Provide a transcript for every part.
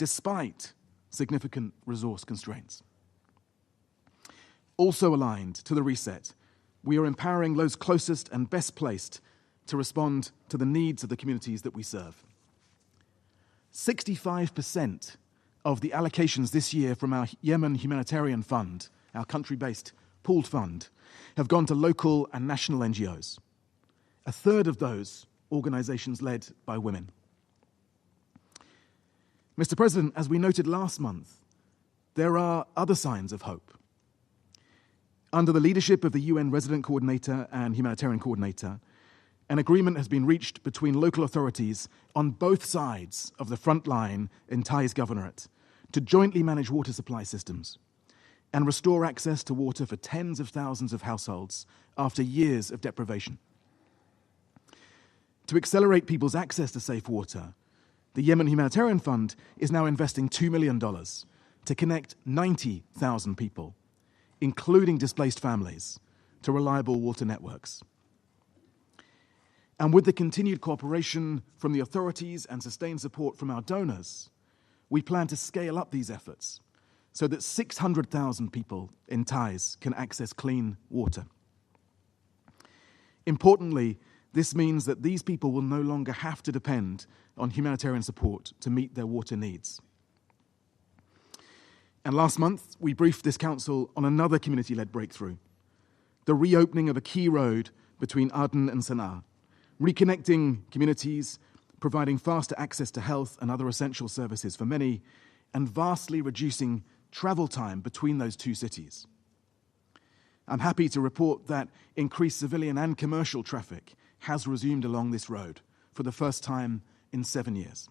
despite significant resource constraints. Also aligned to the reset, we are empowering those closest and best placed to respond to the needs of the communities that we serve. 65% of the allocations this year from our Yemen Humanitarian Fund, our country-based pooled fund, have gone to local and national NGOs. A third of those organizations led by women. Mr. President, as we noted last month, there are other signs of hope. Under the leadership of the UN Resident Coordinator and Humanitarian Coordinator, an agreement has been reached between local authorities on both sides of the front line in Tai's governorate to jointly manage water supply systems and restore access to water for tens of thousands of households after years of deprivation. To accelerate people's access to safe water, the Yemen Humanitarian Fund is now investing $2 million to connect 90,000 people, including displaced families, to reliable water networks. And with the continued cooperation from the authorities and sustained support from our donors, we plan to scale up these efforts so that 600,000 people in Thais can access clean water. Importantly, this means that these people will no longer have to depend on humanitarian support to meet their water needs. And last month, we briefed this council on another community-led breakthrough, the reopening of a key road between Aden and Sana'a, reconnecting communities, providing faster access to health and other essential services for many, and vastly reducing travel time between those two cities. I'm happy to report that increased civilian and commercial traffic has resumed along this road for the first time in 7 years.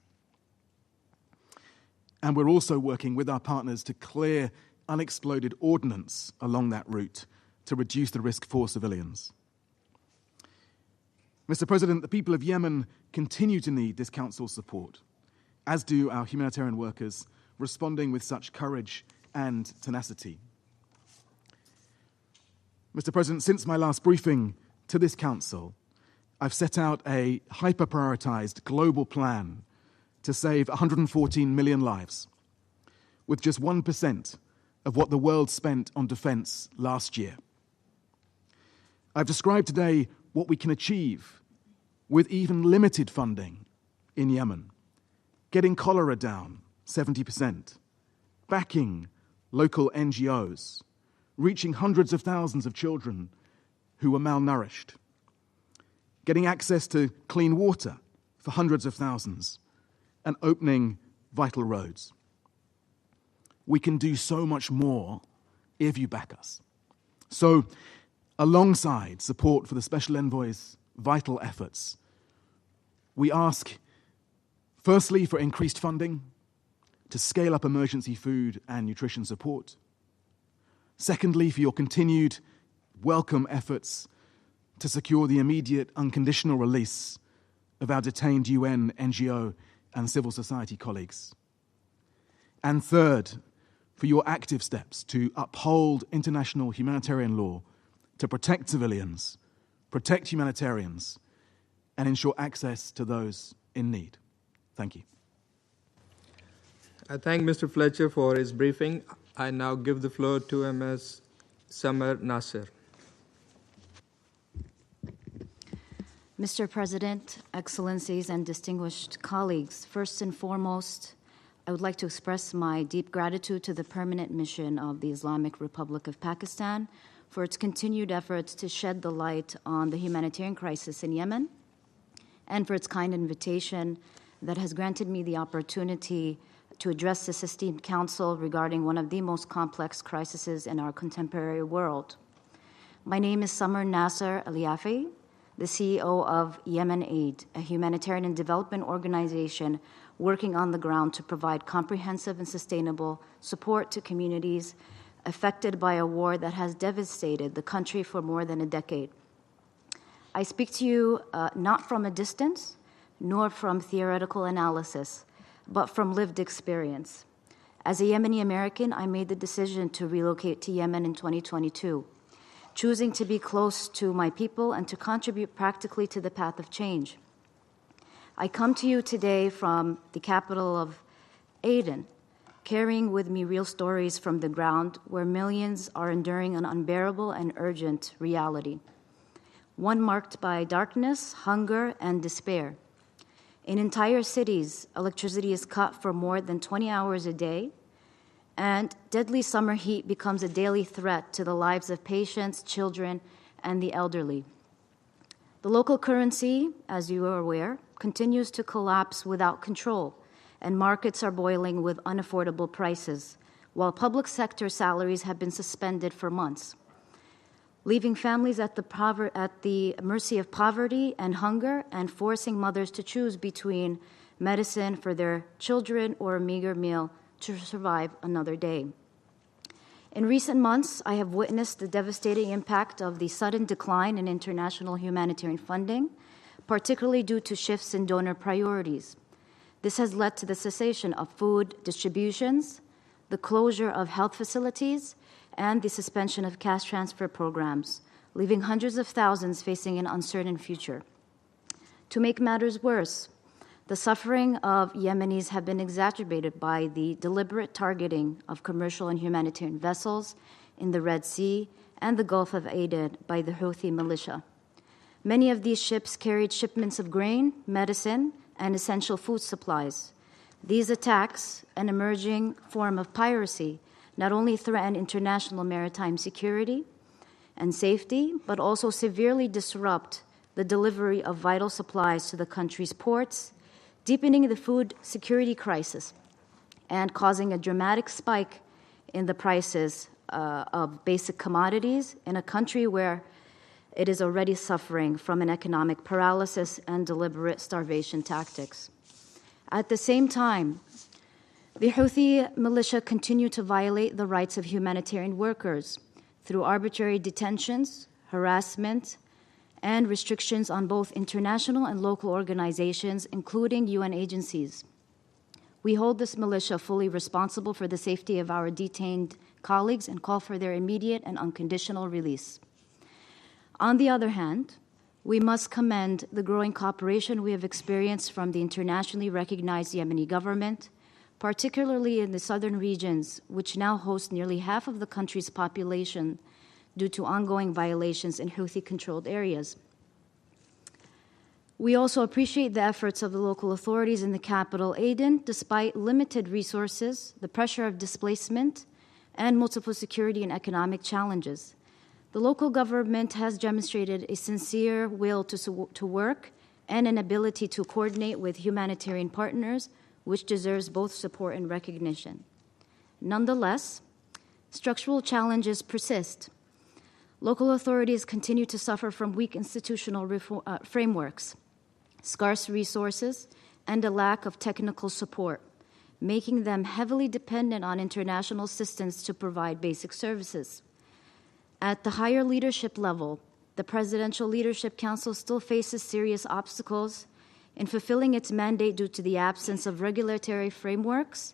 And we're also working with our partners to clear unexploded ordnance along that route to reduce the risk for civilians. Mr. President, the people of Yemen continue to need this council's support, as do our humanitarian workers responding with such courage and tenacity. Mr. President, since my last briefing to this council, I've set out a hyper-prioritized global plan to save 114 million lives, with just 1% of what the world spent on defense last year. I've described today what we can achieve with even limited funding in Yemen, getting cholera down 70%, backing local NGOs, reaching hundreds of thousands of children who were malnourished, getting access to clean water for hundreds of thousands, and opening vital roads. We can do so much more if you back us. So, alongside support for the Special Envoy's vital efforts, we ask, firstly, for increased funding to scale up emergency food and nutrition support. Secondly, for your continued welcome efforts to secure the immediate unconditional release of our detained UN, NGO, and civil society colleagues. And third, for your active steps to uphold international humanitarian law, to protect civilians, protect humanitarians, and ensure access to those in need. Thank you. I thank Mr. Fletcher for his briefing. I now give the floor to Ms. Samar Naser. Mr. President, Excellencies, and distinguished colleagues, first and foremost, I would like to express my deep gratitude to the permanent mission of the Islamic Republic of Pakistan for its continued efforts to shed the light on the humanitarian crisis in Yemen, and for its kind invitation that has granted me the opportunity to address this esteemed council regarding one of the most complex crises in our contemporary world. My name is Samar Naser Aliafi, the CEO of Yemen Aid, a humanitarian and development organization working on the ground to provide comprehensive and sustainable support to communities affected by a war that has devastated the country for more than a decade. I speak to you not from a distance, nor from theoretical analysis, but from lived experience. As a Yemeni American, I made the decision to relocate to Yemen in 2022, choosing to be close to my people and to contribute practically to the path of change. I come to you today from the capital of Aden, carrying with me real stories from the ground where millions are enduring an unbearable and urgent reality, one marked by darkness, hunger, and despair. In entire cities, electricity is cut for more than 20 hours a day, and deadly summer heat becomes a daily threat to the lives of patients, children, and the elderly. The local currency, as you are aware, continues to collapse without control, and markets are boiling with unaffordable prices, while public sector salaries have been suspended for months, leaving families at the mercy of poverty and hunger and forcing mothers to choose between medicine for their children or a meager meal to survive another day. In recent months, I have witnessed the devastating impact of the sudden decline in international humanitarian funding, particularly due to shifts in donor priorities. This has led to the cessation of food distributions, the closure of health facilities, and the suspension of cash transfer programs, leaving hundreds of thousands facing an uncertain future. To make matters worse, the suffering of Yemenis have been exacerbated by the deliberate targeting of commercial and humanitarian vessels in the Red Sea and the Gulf of Aden by the Houthi militia. Many of these ships carried shipments of grain, medicine, and essential food supplies. These attacks, an emerging form of piracy, not only threaten international maritime security and safety, but also severely disrupt the delivery of vital supplies to the country's ports, deepening the food security crisis and causing a dramatic spike in the prices of basic commodities in a country where it is already suffering from an economic paralysis and deliberate starvation tactics. At the same time, the Houthi militia continue to violate the rights of humanitarian workers through arbitrary detentions, harassment, and restrictions on both international and local organizations, including UN agencies. We hold this militia fully responsible for the safety of our detained colleagues and call for their immediate and unconditional release. On the other hand, we must commend the growing cooperation we have experienced from the internationally recognized Yemeni government, particularly in the southern regions, which now host nearly half of the country's population due to ongoing violations in Houthi-controlled areas. We also appreciate the efforts of the local authorities in the capital, Aden, despite limited resources, the pressure of displacement, and multiple security and economic challenges. The local government has demonstrated a sincere will to work and an ability to coordinate with humanitarian partners, which deserves both support and recognition. Nonetheless, structural challenges persist. Local authorities continue to suffer from weak institutional frameworks, scarce resources, and a lack of technical support, making them heavily dependent on international assistance to provide basic services. At the higher leadership level, the Presidential Leadership Council still faces serious obstacles in fulfilling its mandate due to the absence of regulatory frameworks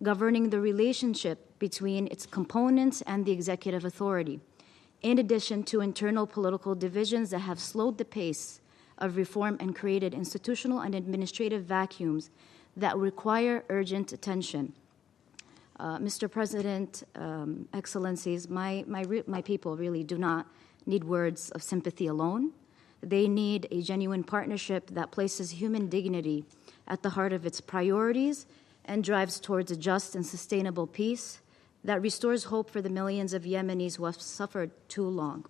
governing the relationship between its components and the executive authority, in addition to internal political divisions that have slowed the pace of reform and created institutional and administrative vacuums that require urgent attention. Mr. President, Excellencies, my people really do not need words of sympathy alone. They need a genuine partnership that places human dignity at the heart of its priorities and drives towards a just and sustainable peace that restores hope for the millions of Yemenis who have suffered too long.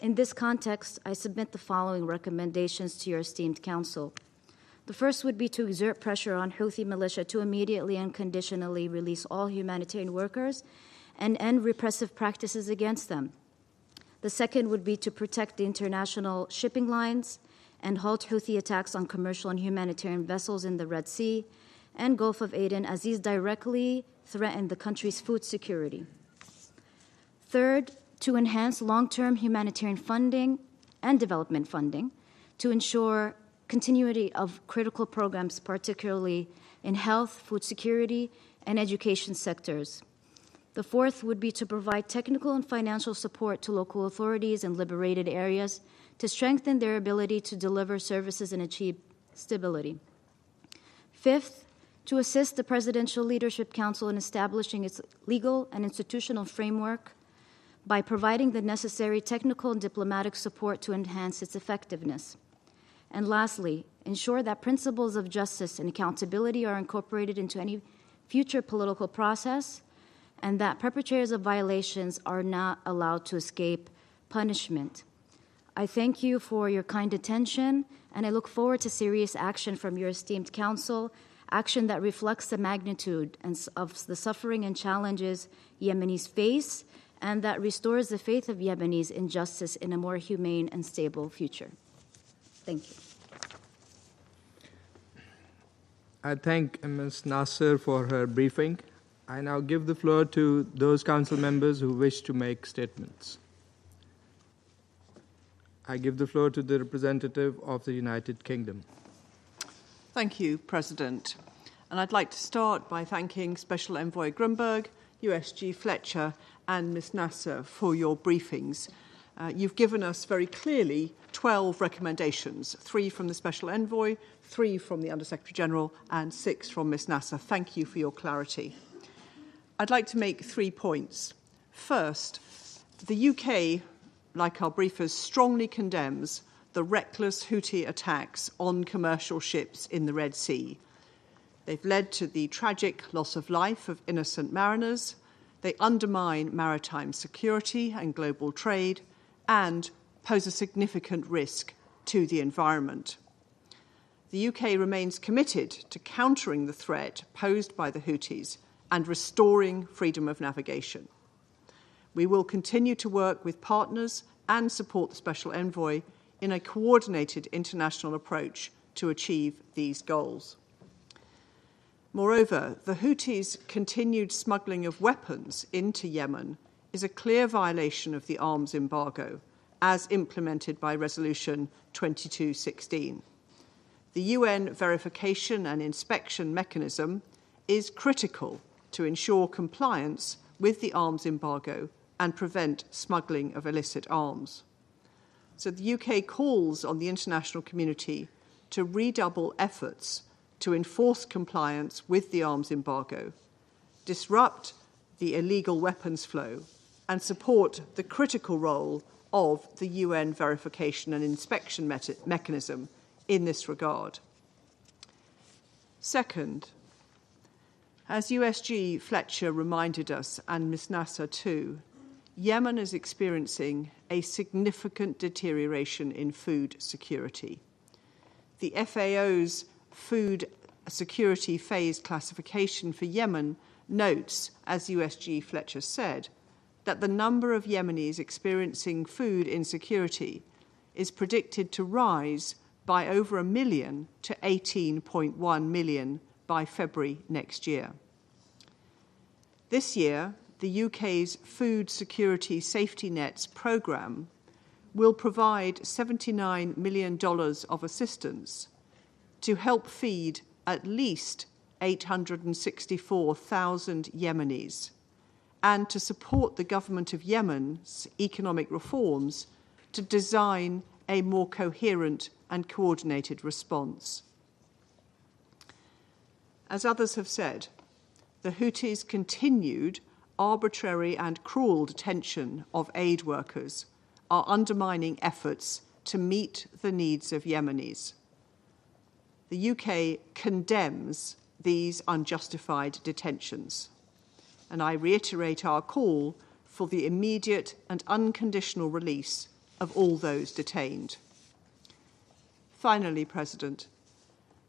In this context, I submit the following recommendations to your esteemed Council. The first would be to exert pressure on Houthi militia to immediately and conditionally release all humanitarian workers and end repressive practices against them. The second would be to protect the international shipping lines and halt Houthi attacks on commercial and humanitarian vessels in the Red Sea and Gulf of Aden, as these directly threaten the country's food security. Third, to enhance long-term humanitarian funding and development funding to ensure continuity of critical programs, particularly in health, food security, and education sectors. The fourth would be to provide technical and financial support to local authorities in liberated areas to strengthen their ability to deliver services and achieve stability. Fifth, to assist the Presidential Leadership Council in establishing its legal and institutional framework by providing the necessary technical and diplomatic support to enhance its effectiveness. And lastly, ensure that principles of justice and accountability are incorporated into any future political process, and that perpetrators of violations are not allowed to escape punishment. I thank you for your kind attention, and I look forward to serious action from your esteemed council, action that reflects the magnitude of the suffering and challenges Yemenis face, and that restores the faith of Yemenis in justice in a more humane and stable future. Thank you. I thank Ms. Naser for her briefing. I now give the floor to those council members who wish to make statements. I give the floor to the representative of the United Kingdom. Thank you, President. And I'd like to start by thanking Special Envoy Grunberg, USG Fletcher, and Ms. Naser for your briefings. You've given us very clearly 12 recommendations, 3 from the Special Envoy, 3 from the Undersecretary General, and 6 from Ms. Naser. Thank you for your clarity. I'd like to make 3 points. First, the UK, like our briefers, strongly condemns the reckless Houthi attacks on commercial ships in the Red Sea. They've led to the tragic loss of life of innocent mariners. They undermine maritime security and global trade and pose a significant risk to the environment. The UK remains committed to countering the threat posed by the Houthis and restoring freedom of navigation. We will continue to work with partners and support the Special Envoy in a coordinated international approach to achieve these goals. Moreover, the Houthis' continued smuggling of weapons into Yemen is a clear violation of the arms embargo, as implemented by Resolution 2216. The UN verification and inspection mechanism is critical to ensure compliance with the arms embargo and prevent smuggling of illicit arms. So the UK calls on the international community to redouble efforts to enforce compliance with the arms embargo, disrupt the illegal weapons flow, and support the critical role of the UN verification and inspection mechanism in this regard. Second, as USG Fletcher reminded us, and Ms. Naser too, Yemen is experiencing a significant deterioration in food security. The FAO's food security phase classification for Yemen notes, as USG Fletcher said, that the number of Yemenis experiencing food insecurity is predicted to rise by over 1 million to 18.1 million by February next year. This year, the UK's Food Security Safety Nets programme will provide $79 million of assistance to help feed at least 864,000 Yemenis and to support the government of Yemen's economic reforms to design a more coherent and coordinated response. As others have said, the Houthis' continued arbitrary and cruel detention of aid workers are undermining efforts to meet the needs of Yemenis. The UK condemns these unjustified detentions, and I reiterate our call for the immediate and unconditional release of all those detained. Finally, President,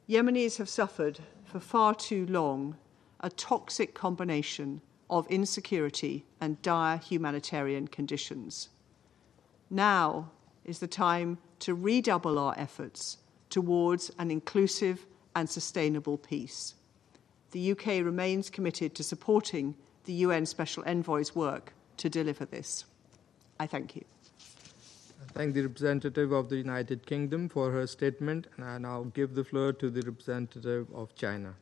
Yemenis have suffered for far too long a toxic combination of insecurity and dire humanitarian conditions. Now is the time to redouble our efforts towards an inclusive and sustainable peace. The UK remains committed to supporting the UN Special Envoy's work to deliver this. I thank you. I thank the representative of the United Kingdom for her statement, and I now give the floor to the representative of China.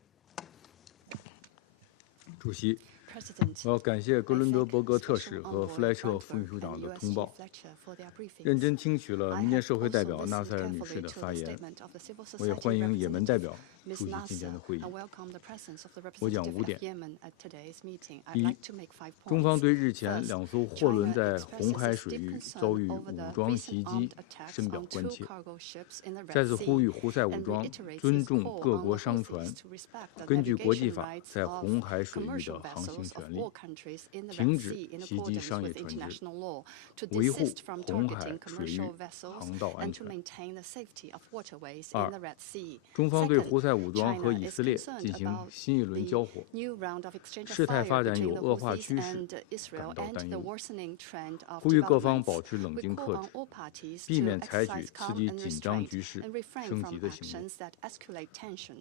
主席，我要感谢格伦德伯格特使和弗莱彻副秘书长的通报，认真听取了民间社会代表纳赛尔女士的发言。我也欢迎也门代表出席今天的会议。我讲5点：一，中方对日前2艘货轮在红海水域遭遇武装袭击深表关切，再次呼吁胡塞武装尊重各国商船根据国际法在红海水域的航行权利，停止袭击商业船只，维护红海水域航道安全。2，中方对胡塞武装和以色列进行新一轮交火，事态发展有恶化趋势，感到担忧，呼吁各方保持冷静克制，避免采取刺激紧张局势升级的行动。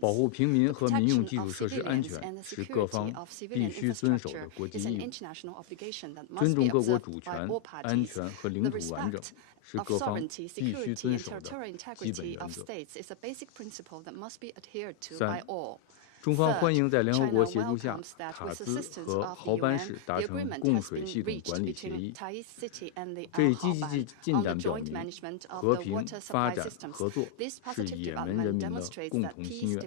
保护平民和民用基础设施安全是各方必须遵守的国际义务，尊重各国主权、安全和领土完整是各方必须遵守的基本原则。3，中方欢迎在联合国协助下，塔兹和豪班市达成供水系统管理协议。这一积极进展表明，和平、发展、合作是也门人民的共同心愿。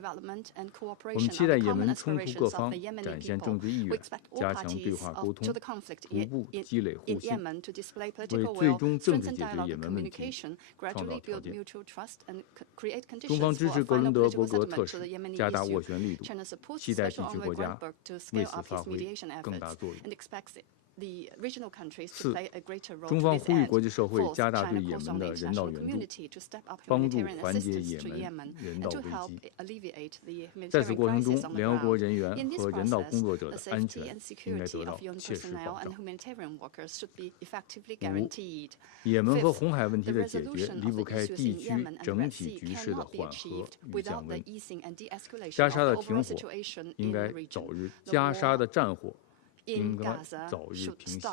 我们期待也门冲突各方展现政治意愿，加强对话沟通，逐步积累互信，为最终政治解决也门问题创造条件。中方支持格伦德伯格特使加大斡旋力度，期待地区国家为此发挥更大作用。4，中方呼吁国际社会加大对也门的人道援助，帮助缓解也门人道危机。在此过程中，联合国人员和人道工作者的安全应该得到切实保障。5，也门和红海问题的解决离不开地区整体局势的缓和与降温。加沙的停火应该早日，加沙的战火应该早日平息，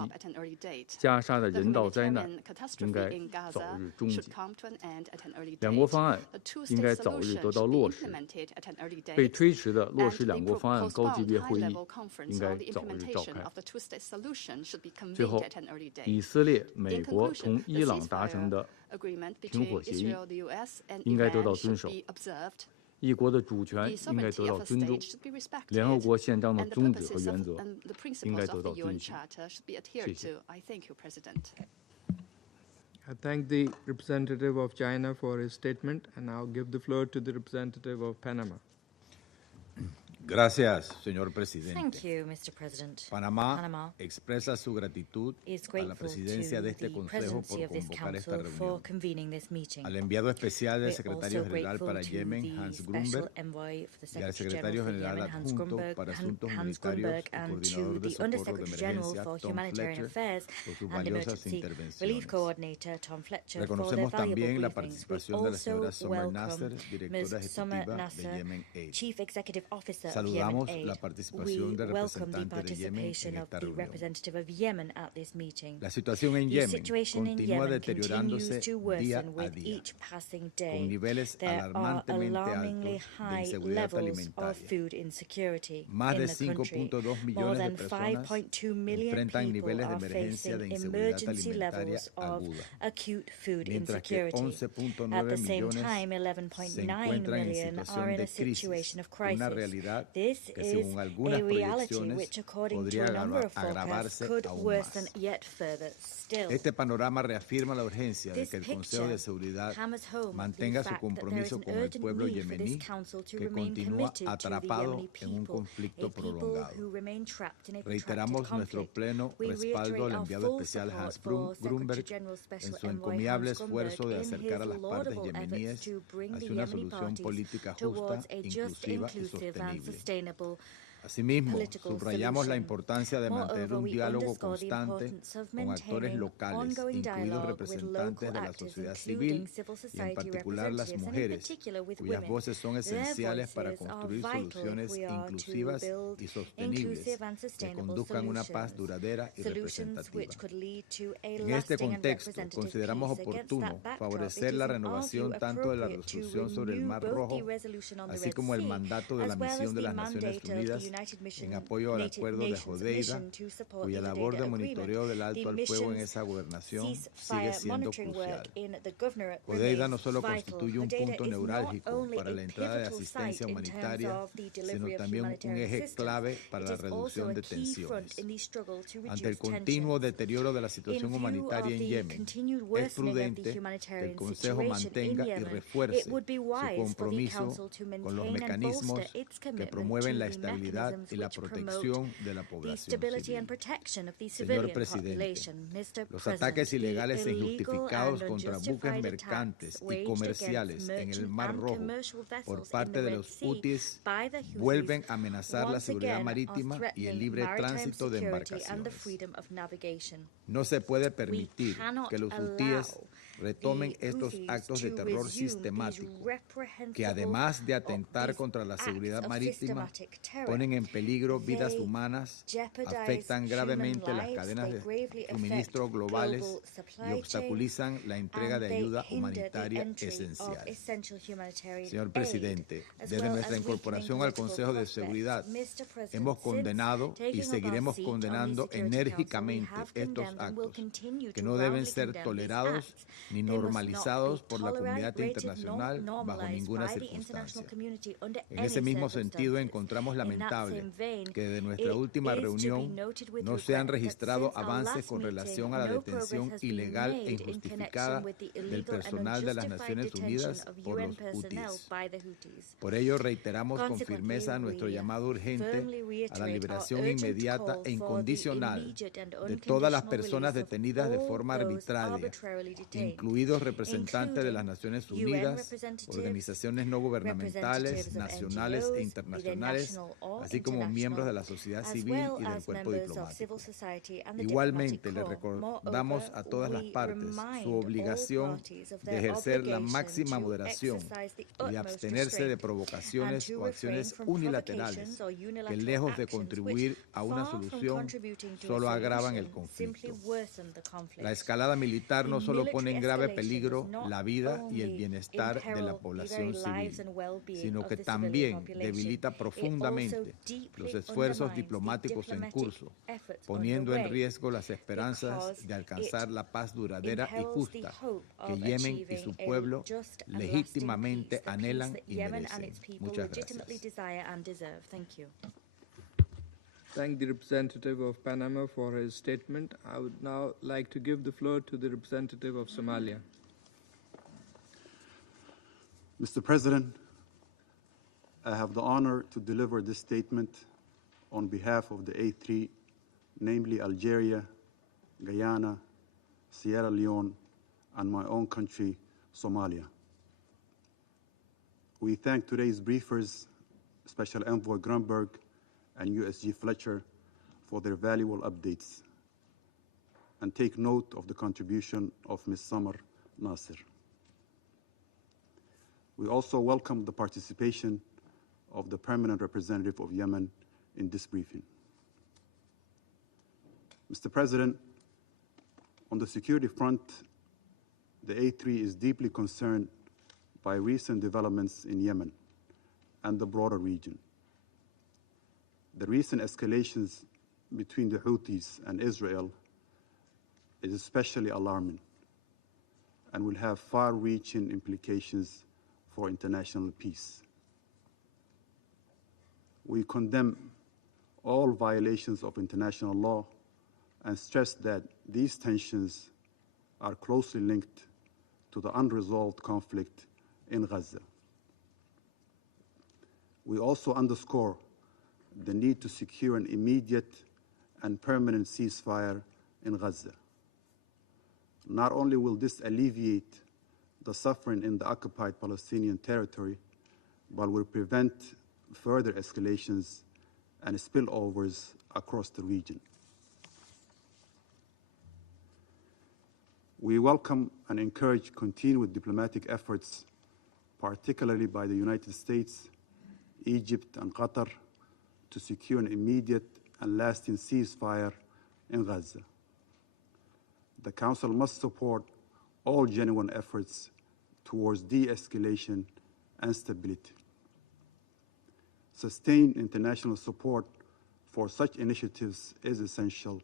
加沙的人道灾难应该早日终结，两国方案应该早日得到落实，被推迟的落实两国方案高级别会议应该早日召开。最后，以色列、美国同伊朗达成的停火协议应该得到遵守，一国的主权应该得到尊重，联合国宪章的宗旨和原则应该得到遵循。谢谢。I thank the representative of China for his statement, and now give the floor to the representative of Panama. Gracias, señor presidente. Thank you, Mr. President. Panamá expresa su gratitud a la presidencia de este Consejo por convocar esta reunión. Al enviado especial del secretario general para Yemen, Hans Grunberg, y al secretario general adjunto para asuntos humanitarios y coordinador de socorro de emergencia, Tom Fletcher, por sus valiosas intervenciones. Reconocemos también la participación de la señora Summer Naser, directora ejecutiva de Yemen Aid. Saludamos la participación del representante de Yemen en esta reunión. La situación en Yemen continúa deteriorándose día a día, con niveles alarmantemente altos de inseguridad alimentaria. Más de 5.2 millones de personas enfrentan niveles de emergencia de inseguridad alimentaria aguda, mientras que 11.9 millones se encuentran en situación de crisis, una realidad que según algunas proyecciones podría agravarse aún más. Este panorama reafirma la urgencia de que el Consejo de Seguridad mantenga su compromiso con el pueblo yemení, que continúa atrapado en un conflicto prolongado. Reiteramos nuestro pleno respaldo al enviado especial Hans Grunberg en su encomiable esfuerzo de acercar a las partes yemeníes hacia una solución política justa, inclusiva y sostenible. Asimismo, subrayamos la importancia de mantener un diálogo constante con actores locales, incluidos representantes de la sociedad civil y en particular las mujeres, cuyas voces son esenciales para construir soluciones inclusivas y sostenibles que conduzcan a una paz duradera y representativa. En este contexto, consideramos oportuno favorecer la renovación tanto de la resolución sobre el Mar Rojo, así como el mandato de la misión de las Naciones Unidas en apoyo al acuerdo de Hodeida, cuya labor de monitoreo del alto al fuego en esa gobernación sigue siendo crucial. Hodeida no solo constituye un punto neurálgico para la entrada de asistencia humanitaria, sino también un eje clave para la reducción de tensiones. Ante el continuo deterioro de la situación humanitaria en Yemen, es prudente que el Consejo mantenga y refuerce su compromiso con los mecanismos que promueven la estabilidad y la protección de la población civil. Señor Presidente, los ataques ilegales e injustificados contra buques mercantes y comerciales en el Mar Rojo por parte de los hutis vuelven a amenazar la seguridad marítima y el libre tránsito de embarcaciones. No se puede permitir que los hutíes retomen estos actos de terror sistemático que, además de atentar contra la seguridad marítima, ponen en peligro vidas humanas, afectan gravemente las cadenas de suministro globales y obstaculizan la entrega de ayuda humanitaria esencial. Señor Presidente, desde nuestra incorporación al Consejo de Seguridad hemos condenado y seguiremos condenando enérgicamente estos actos que no deben ser tolerados ni normalizados por la comunidad internacional bajo ninguna circunstancia. En ese mismo sentido, encontramos lamentable que desde nuestra última reunión no se han registrado avances con relación a la detención ilegal e injustificada del personal de las Naciones Unidas por los hutíes. Por ello, reiteramos con firmeza nuestro llamado urgente a la liberación inmediata e incondicional de todas las personas detenidas de forma arbitraria, incluidos representantes de las Naciones Unidas, organizaciones no gubernamentales, nacionales e internacionales, así como miembros de la sociedad civil y del cuerpo diplomático. Igualmente, le recordamos a todas las partes su obligación de ejercer la máxima moderación y abstenerse de provocaciones o acciones unilaterales que, lejos de contribuir a una solución, solo agravan el conflicto. La escalada militar no solo pone en grave peligro la vida y el bienestar de la población civil, sino que también debilita profundamente los esfuerzos diplomáticos en curso, poniendo en riesgo las esperanzas de alcanzar la paz duradera y justa que Yemen y su pueblo legítimamente anhelan y merecen. Muchas gracias. Thank the representative of Panama for his statement. I would now like to give the floor to the representative of Somalia. Mr. President, I have the honor to deliver this statement on behalf of the A3, namely Algeria, Guyana, Sierra Leone, and my own country, Somalia. We thank today's briefers, Special Envoy Grunberg and USG Fletcher, for their valuable updates, and take note of the contribution of Ms. Summer Naser. We also welcome the participation of the Permanent Representative of Yemen in this briefing. Mr. President, on the security front, the A3 is deeply concerned by recent developments in Yemen and the broader region. The recent escalations between the Houthis and Israel is especially alarming and will have far-reaching implications for international peace. We condemn all violations of international law and stress that these tensions are closely linked to the unresolved conflict in Gaza. We also underscore the need to secure an immediate and permanent ceasefire in Gaza. Not only will this alleviate the suffering in the occupied Palestinian territory, but will prevent further escalations and spillovers across the region. We welcome and encourage continued diplomatic efforts, particularly by the United States, Egypt, and Qatar, to secure an immediate and lasting ceasefire in Gaza. The Council must support all genuine efforts towards de-escalation and stability. Sustained international support for such initiatives is essential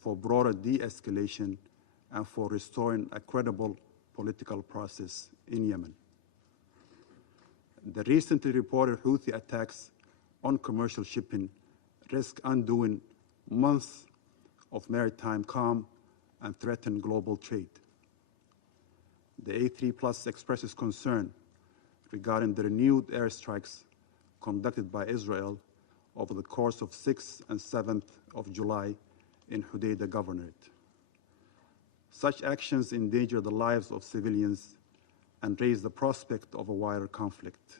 for broader de-escalation and for restoring a credible political process in Yemen. The recently reported Houthi attacks on commercial shipping risk undoing months of maritime calm and threaten global trade. The A3+ expresses concern regarding the renewed airstrikes conducted by Israel over the course of 6th and 7th of July in Hodeidah Governorate. Such actions endanger the lives of civilians and raise the prospect of a wider conflict.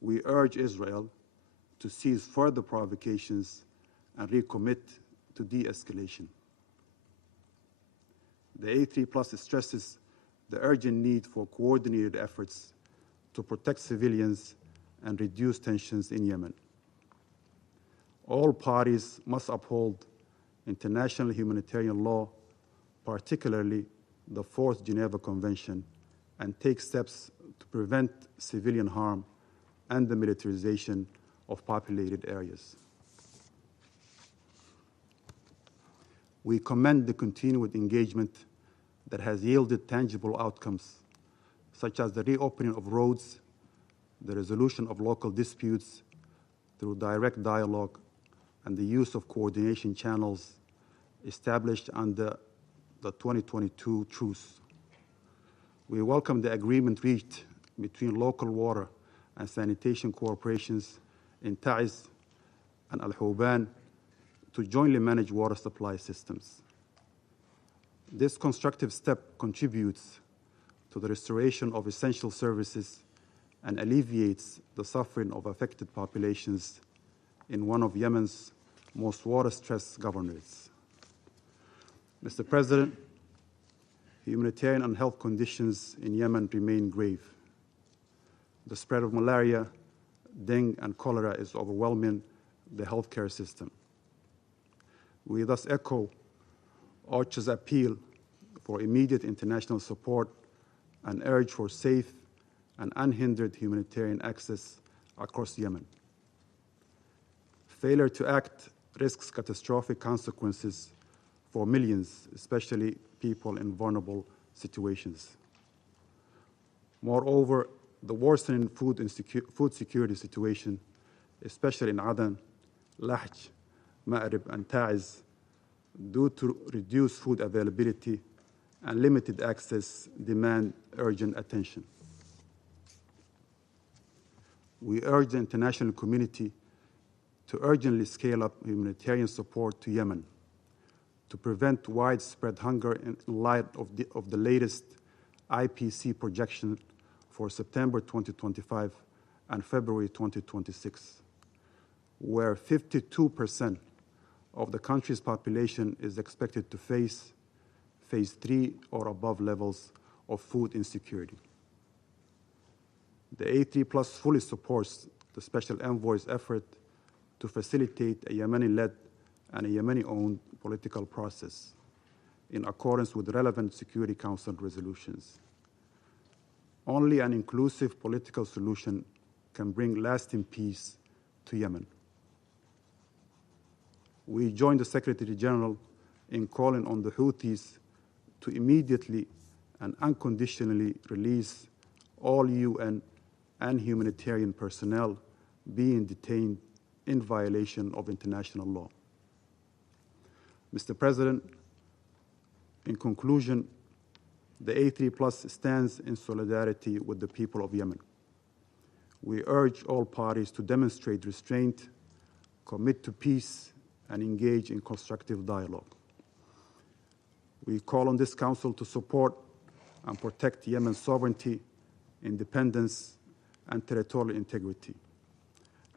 We urge Israel to cease further provocations and recommit to de-escalation. The A3+ stresses the urgent need for coordinated efforts to protect civilians and reduce tensions in Yemen. All parties must uphold international humanitarian law, particularly the Fourth Geneva Convention, and take steps to prevent civilian harm and the militarization of populated areas. We commend the continued engagement that has yielded tangible outcomes, such as the reopening of roads, the resolution of local disputes through direct dialogue, and the use of coordination channels established under the 2022 truce. We welcome the agreement reached between local water and sanitation corporations in Taiz and Al-Houban to jointly manage water supply systems. This constructive step contributes to the restoration of essential services and alleviates the suffering of affected populations in one of Yemen's most water-stressed governorates. Mr. President, humanitarian and health conditions in Yemen remain grave. The spread of malaria, dengue, and cholera is overwhelming the healthcare system. We thus echo OCHA's appeal for immediate international support and urge for safe and unhindered humanitarian access across Yemen. Failure to act risks catastrophic consequences for millions, especially people in vulnerable situations. Moreover, the worsening food security situation, especially in Aden, Lahj, Ma'rib, and Taiz, due to reduced food availability and limited access, demand urgent attention. We urge the international community to urgently scale up humanitarian support to Yemen to prevent widespread hunger in light of the latest IPC projection for September 2025 and February 2026, where 52% of the country's population is expected to face phase 3 or above levels of food insecurity. The A3+ fully supports the Special Envoy's effort to facilitate a Yemeni-led and a Yemeni-owned political process in accordance with relevant Security Council resolutions. Only an inclusive political solution can bring lasting peace to Yemen. We join the Secretary General in calling on the Houthis to immediately and unconditionally release all UN and humanitarian personnel being detained in violation of international law. Mr. President, in conclusion, the A3+ stands in solidarity with the people of Yemen. We urge all parties to demonstrate restraint, commit to peace, and engage in constructive dialogue. We call on this Council to support and protect Yemen's sovereignty, independence, and territorial integrity,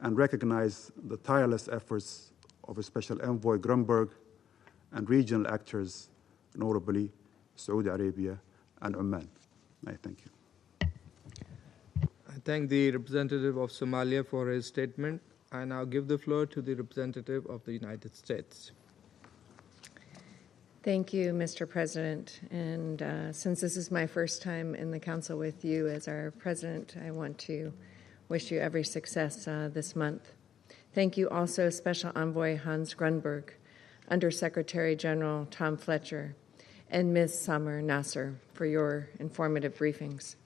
and recognize the tireless efforts of Special Envoy Grunberg and regional actors, notably Saudi Arabia and Oman. I thank you. I thank the representative of Somalia for his statement. I now give the floor to the representative of the United States. Thank you, Mr. President. And since this is my first time in the Council with you as our President, I want to Wish you every success this month. Thank you also Special Envoy Hans Grunberg, Undersecretary General Tom Fletcher, and Ms. Samar Naser for your informative briefings.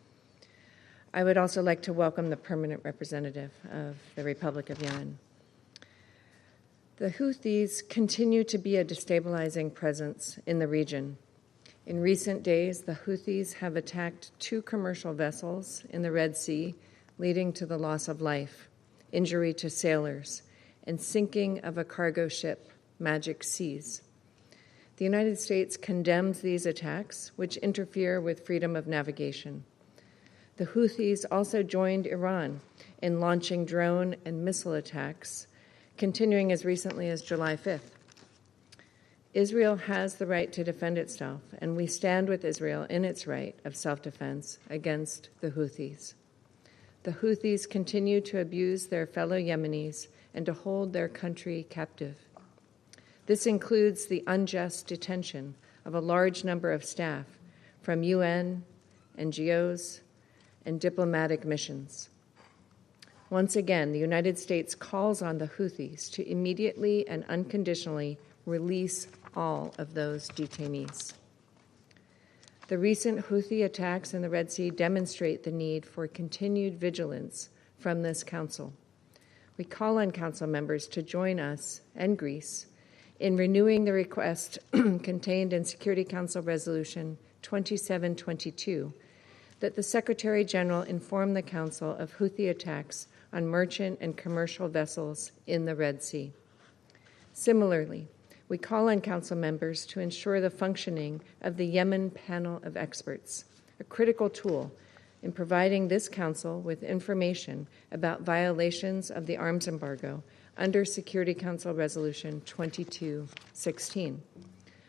I would also like to welcome the permanent representative of the Republic of Yemen. The Houthis continue to be a destabilizing presence in the region. In recent days, the Houthis have attacked 2 commercial vessels in the Red Sea, leading to the loss of life, injury to sailors, and sinking of a cargo ship, Magic Seas. The United States condemns these attacks, which interfere with freedom of navigation. The Houthis also joined Iran in launching drone and missile attacks, continuing as recently as July 5th. Israel has the right to defend itself, and we stand with Israel in its right of self-defense against the Houthis. The Houthis continue to abuse their fellow Yemenis and to hold their country captive. This includes the unjust detention of a large number of staff from UN, NGOs, and diplomatic missions. Once again, the United States calls on the Houthis to immediately and unconditionally release all of those detainees. The recent Houthi attacks in the Red Sea demonstrate the need for continued vigilance from this Council. We call on Council members to join us and Greece in renewing the request contained in Security Council Resolution 2722 that the Secretary General inform the Council of Houthi attacks on merchant and commercial vessels in the Red Sea. Similarly, we call on Council members to ensure the functioning of the Yemen Panel of Experts, a critical tool in providing this Council with information about violations of the arms embargo under Security Council Resolution 2216.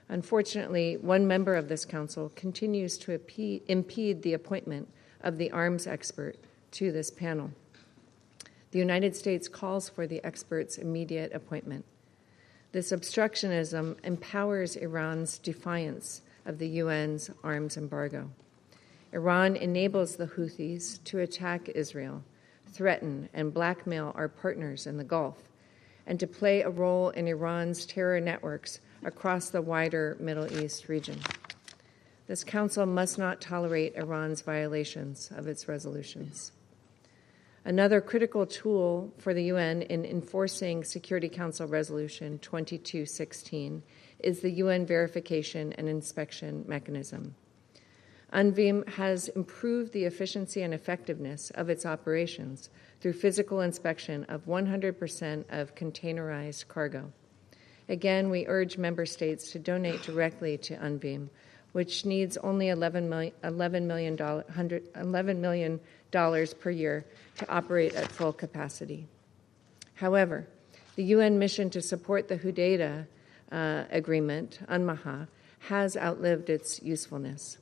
Unfortunately, one member of this Council continues to impede the appointment of the arms expert to this panel. The United States calls for the expert's immediate appointment. This obstructionism empowers Iran's defiance of the UN's arms embargo. Iran enables the Houthis to attack Israel, threaten and blackmail our partners in the Gulf, and to play a role in Iran's terror networks across the wider Middle East region. This Council must not tolerate Iran's violations of its resolutions. Another critical tool for the UN in enforcing Security Council Resolution 2216 is the UN Verification and Inspection Mechanism. UNVIM has improved the efficiency and effectiveness of its operations through physical inspection of 100% of containerized cargo. Again, we urge member states to donate directly to UNVIM, which needs only $11 million per year to operate at full capacity. However, the UN mission to support the Hudaydah agreement, UNMAHA, has outlived its usefulness.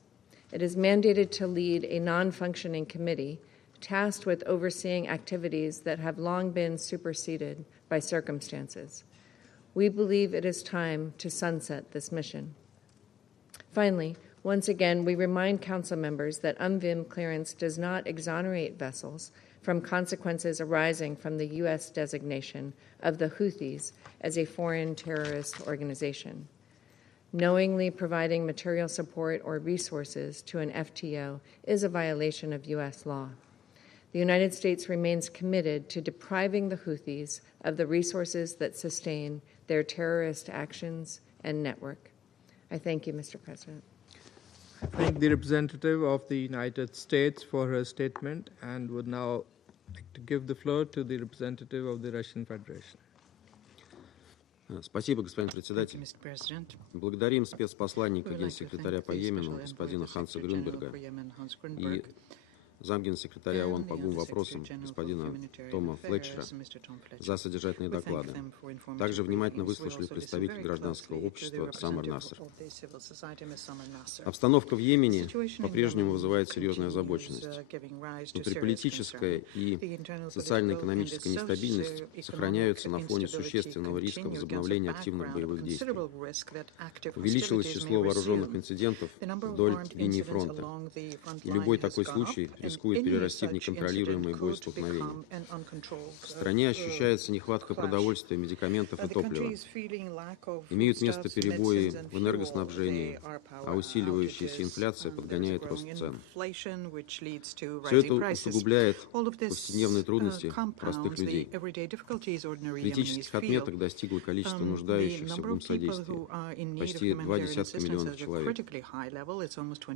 It is mandated to lead a non-functioning committee tasked with overseeing activities that have long been superseded by circumstances. We believe it is time to sunset this mission. Finally, once again, we remind Council members that UNVIM clearance does not exonerate vessels from consequences arising from the U.S. designation of the Houthis as a foreign terrorist organization. Knowingly providing material support or resources to an FTO is a violation of U.S. law. The United States remains committed to depriving the Houthis of the resources that sustain their terrorist actions and network. I thank you, Mr. President. I thank the representative of the United States for her statement and would now like to give the floor to the representative of the Russian Federation. Спасибо, господин председатель. Благодарим спецпосланника генсекретаря по Йемену, господина Ханса Грюнберга, и замгенсекретаря ООН по вопросам господина Тома Флетчера за содержательные доклады. Также внимательно выслушали представителей гражданского общества Самар Насер. Обстановка в Йемене по-прежнему вызывает серьезную озабоченность. Внутриполитическая и социально-экономическая нестабильность сохраняются на фоне существенного риска возобновления активных боевых действий. Увеличилось число вооруженных инцидентов вдоль линии фронта. И любой такой случай рискует перерасти в неконтролируемые боестолкновения. В стране ощущается нехватка продовольствия, медикаментов и топлива. Имеют место перебои в энергоснабжении, а усиливающаяся инфляция подгоняет рост цен. Все это усугубляет повседневные трудности простых людей. Критических отметок достигло количество нуждающихся в гумсодействии – почти 2 миллиона человек.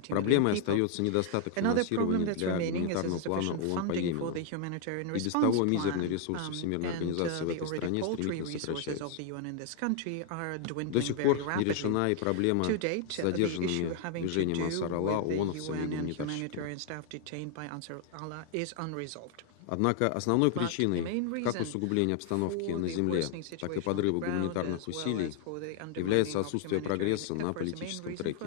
Проблемой остается недостаток финансирования для гуманитарного плана ООН по Йемену. И без того мизерные ресурсы Всемирной организации в этой стране стремительно сокращаются. До сих пор не решена и проблема с задержанными движением Ансар-Алла ООНовцами и гуманитарщиками. Однако основной причиной как усугубления обстановки на земле, так и подрыва гуманитарных усилий является отсутствие прогресса на политическом треке.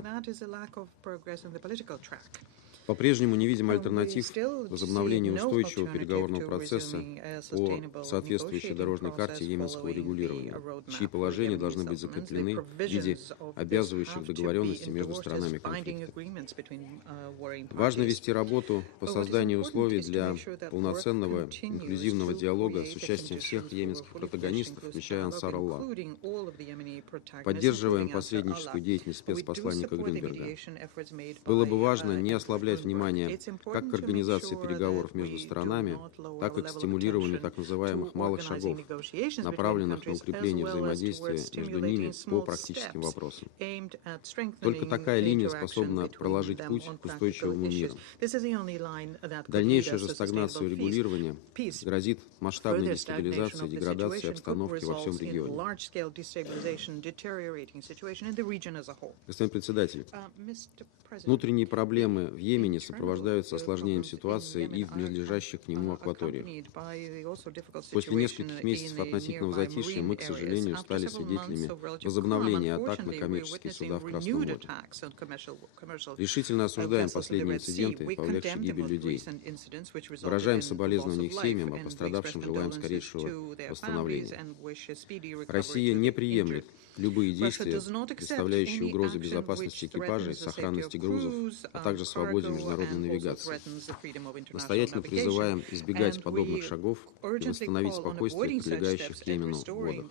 По-прежнему не видим альтернатив возобновлению устойчивого переговорного процесса по соответствующей дорожной карте йеменского регулирования, чьи положения должны быть закреплены в виде обязывающих договоренностей между сторонами конфликта. Важно вести работу по созданию условий для полноценного инклюзивного диалога с участием всех йеменских протагонистов, включая Ансар-Алла. Поддерживаем посредническую деятельность спецпосланника Грюнберга. Было бы важно не ослаблять внимание как к организации переговоров между сторонами, так и к стимулированию так называемых малых шагов, направленных на укрепление взаимодействия между ними по практическим вопросам. Только такая линия способна проложить путь к устойчивому миру. Дальнейшая же стагнация урегулирования грозит масштабной дестабилизацией и деградацией обстановки во всем регионе. Господин председатель, внутренние проблемы в Йемене сопровождаются осложнением ситуации и в близлежащих к нему акваториях. После нескольких месяцев относительного затишья мы, к сожалению, стали свидетелями возобновления атак на коммерческие суда в Красном море. Решительно осуждаем последние инциденты, повлекшие гибель людей. Выражаем соболезнования их семьям, а пострадавшим желаем скорейшего восстановления. Россия не приемлет любые действия, представляющие угрозу безопасности экипажей, сохранности грузов, а также свободе международной навигации. Настоятельно призываем избегать подобных шагов и восстановить спокойствие в прилегающих к Йемену водах.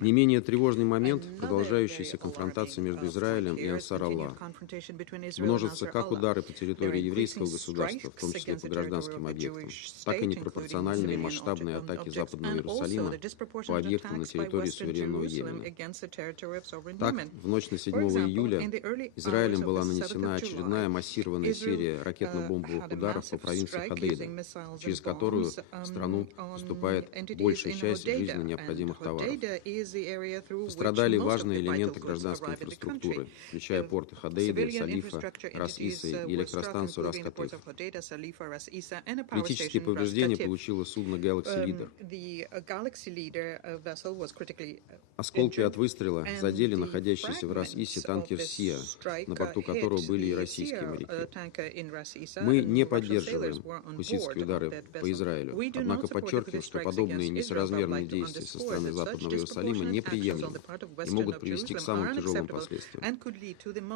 Не менее тревожный момент – продолжающаяся конфронтация между Израилем и Ансар-Алла. Множатся как удары по территории еврейского государства, в том числе по гражданским объектам, так и непропорциональные масштабные атаки Западного Иерусалима по объектам на территории суверенного Йемена. Так, в ночь на 7 июля Израилем была нанесена очередная массированная серия ракетно-бомбовых ударов по провинции Ходейда, через которую в страну поступает большая часть жизненно необходимых товаров. Пострадали важные элементы гражданской инфраструктуры, включая порты Ходейда, Салифа, Рас-Иса и электростанцию Рас-Катыф. Критические повреждения получило судно Galaxy Leader. Осколки от выстрела задели находящийся в Рас-Исе танкер «Сия», на борту которого были и российские моряки. Мы не поддерживаем хуситские удары по Израилю, однако подчеркиваем, что подобные несоразмерные действия со стороны Западного Иерусалима неприемлемы и могут привести к самым тяжелым последствиям.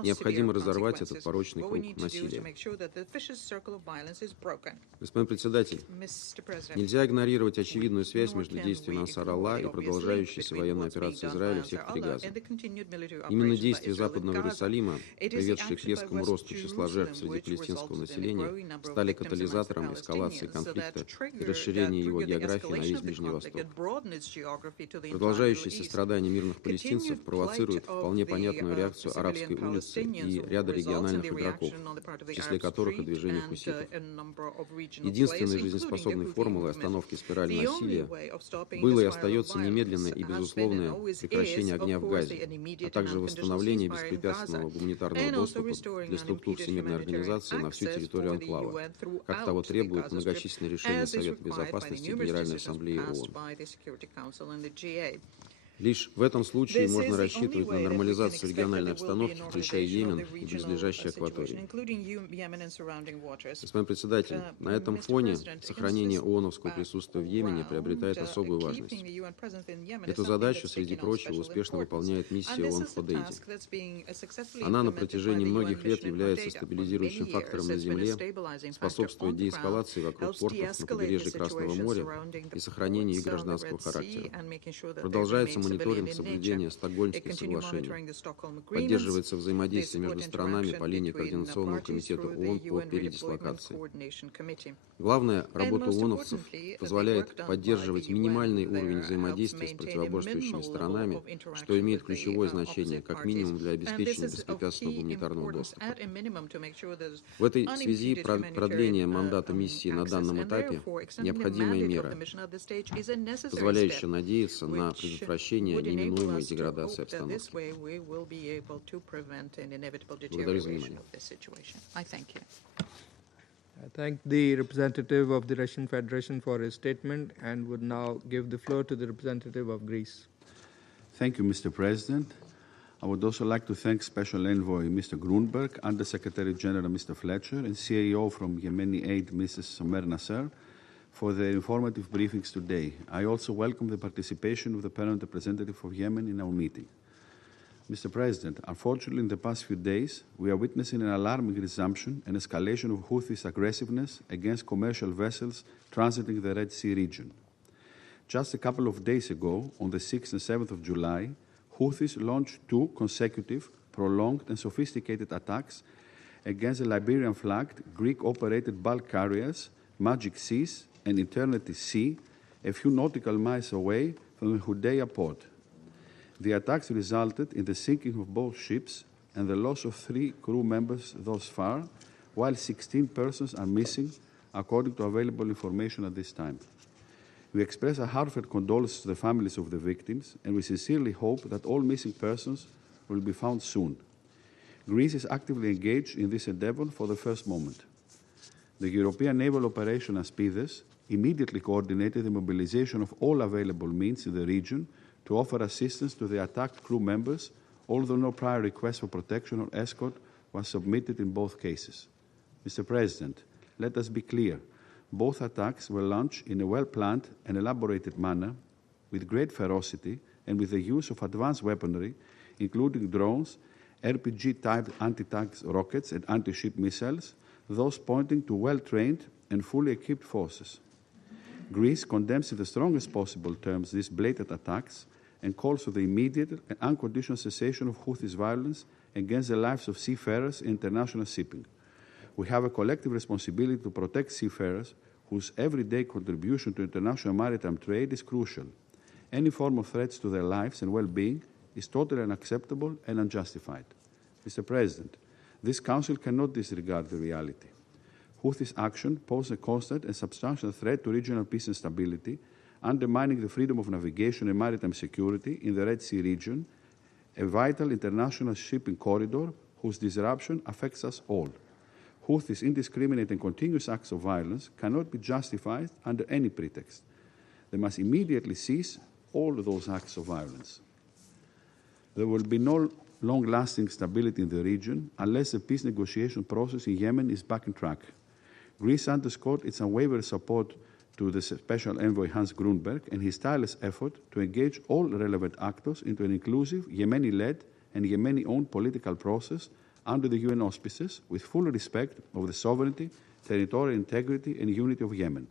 Необходимо разорвать этот порочный круг насилия. Господин председатель, нельзя игнорировать очевидную связь между действиями Ансар-Алла и продолжающейся военной операцией Израиля в секторе Газа. Именно действия Западного Иерусалима, приведшие к резкому росту числа жертв среди палестинского населения, стали катализатором эскалации конфликта и расширения его географии на весь Ближний Восток. Продолжающиеся страдания мирных палестинцев провоцируют вполне понятную реакцию арабской улицы и ряда региональных игроков, в числе которых и движение хуситов. Единственной жизнеспособной формулой остановки спирали насилия было и остается немедленное и безусловное прекращение огня в Газе, а также восстановление беспрепятственного гуманитарного доступа для структур Всемирной организации на всю территорию анклава, как того требует многочисленные решения Совета Безопасности и Генеральной Ассамблеи ООН. Лишь в этом случае можно рассчитывать на нормализацию региональной обстановки, включая Йемен и близлежащие акватории. Господин председатель, на этом фоне сохранение ООНовского присутствия в Йемене приобретает особую важность. Эту задачу, среди прочего, успешно выполняет миссия ООН в Ходейде. Она на протяжении многих лет является стабилизирующим фактором на Земле, способствуя деэскалации вокруг портов на побережье Красного моря и сохранению их гражданского характера. Продолжается мониторинг соблюдения Стокгольмских соглашений. Поддерживается взаимодействие между сторонами по линии Координационного комитета ООН по передислокации. Главная работа ООНовцев позволяет поддерживать минимальный уровень взаимодействия с противоборствующими сторонами, что имеет ключевое значение как минимум для обеспечения беспрепятственного гуманитарного доступа. В этой связи продление мандата миссии на данном этапе – необходимая мера, позволяющая надеяться на предотвращение неминуемой деградации обстановки. Благодарю за внимание. I thank the representative of the Russian Federation for his statement and would now give the floor to the representative of Greece. Thank you, Mr. President. I would also like to thank Special Envoy Mr. Grunberg, Under Secretary General Mr. Fletcher, and CAO from Yemeni Aid Mrs. Naser for their informative briefings today. I also welcome the participation of the Permanent Representative of Yemen in our meeting. Mr. President, unfortunately, in the past few days, we are witnessing an alarming resumption and escalation of Houthis' aggressiveness against commercial vessels transiting the Red Sea region. Just a couple of days ago, on the 6th and 7th of July, Houthis launched 2 consecutive, prolonged and sophisticated attacks against the Liberian-flagged Greek-operated bulk carriers Magic Seas and Eternity Sea, a few nautical miles away from the Hudea port. The attacks resulted in the sinking of both ships and the loss of 3 crew members thus far, while 16 persons are missing, according to available information at this time. We express our heartfelt condolences to the families of the victims, and we sincerely hope that all missing persons will be found soon. Greece is actively engaged in this endeavor for the first moment. The European Naval Operation Aspides immediately coordinated the mobilization of all available means in the region to offer assistance to the attacked crew members, although no prior request for protection or escort was submitted in both cases. Mr. President, let us be clear. Both attacks were launched in a well-planned and elaborated manner, with great ferocity and with the use of advanced weaponry, including drones, RPG-type anti-tank rockets and anti-ship missiles, those pointing to well-trained and fully equipped forces. Greece condemns in the strongest possible terms these blatant attacks and calls for the immediate and unconditional cessation of Houthis' violence against the lives of seafarers in international shipping. We have a collective responsibility to protect seafarers whose everyday contribution to international maritime trade is crucial. Any form of threats to their lives and well-being is totally unacceptable and unjustified. Mr. President, this Council cannot disregard the reality. Houthis' action poses a constant and substantial threat to regional peace and stability, undermining the freedom of navigation and maritime security in the Red Sea region, a vital international shipping corridor whose disruption affects us all. Houthis' indiscriminate and continuous acts of violence cannot be justified under any pretext. They must immediately cease all those acts of violence. There will be no long-lasting stability in the region unless the peace negotiation process in Yemen is back on track. Greece underscored its unwavering support to the Special Envoy Hans Grunberg and his tireless effort to engage all relevant actors into an inclusive, Yemeni-led and Yemeni-owned political process under the UN auspices with full respect of the sovereignty, territorial integrity and unity of Yemen.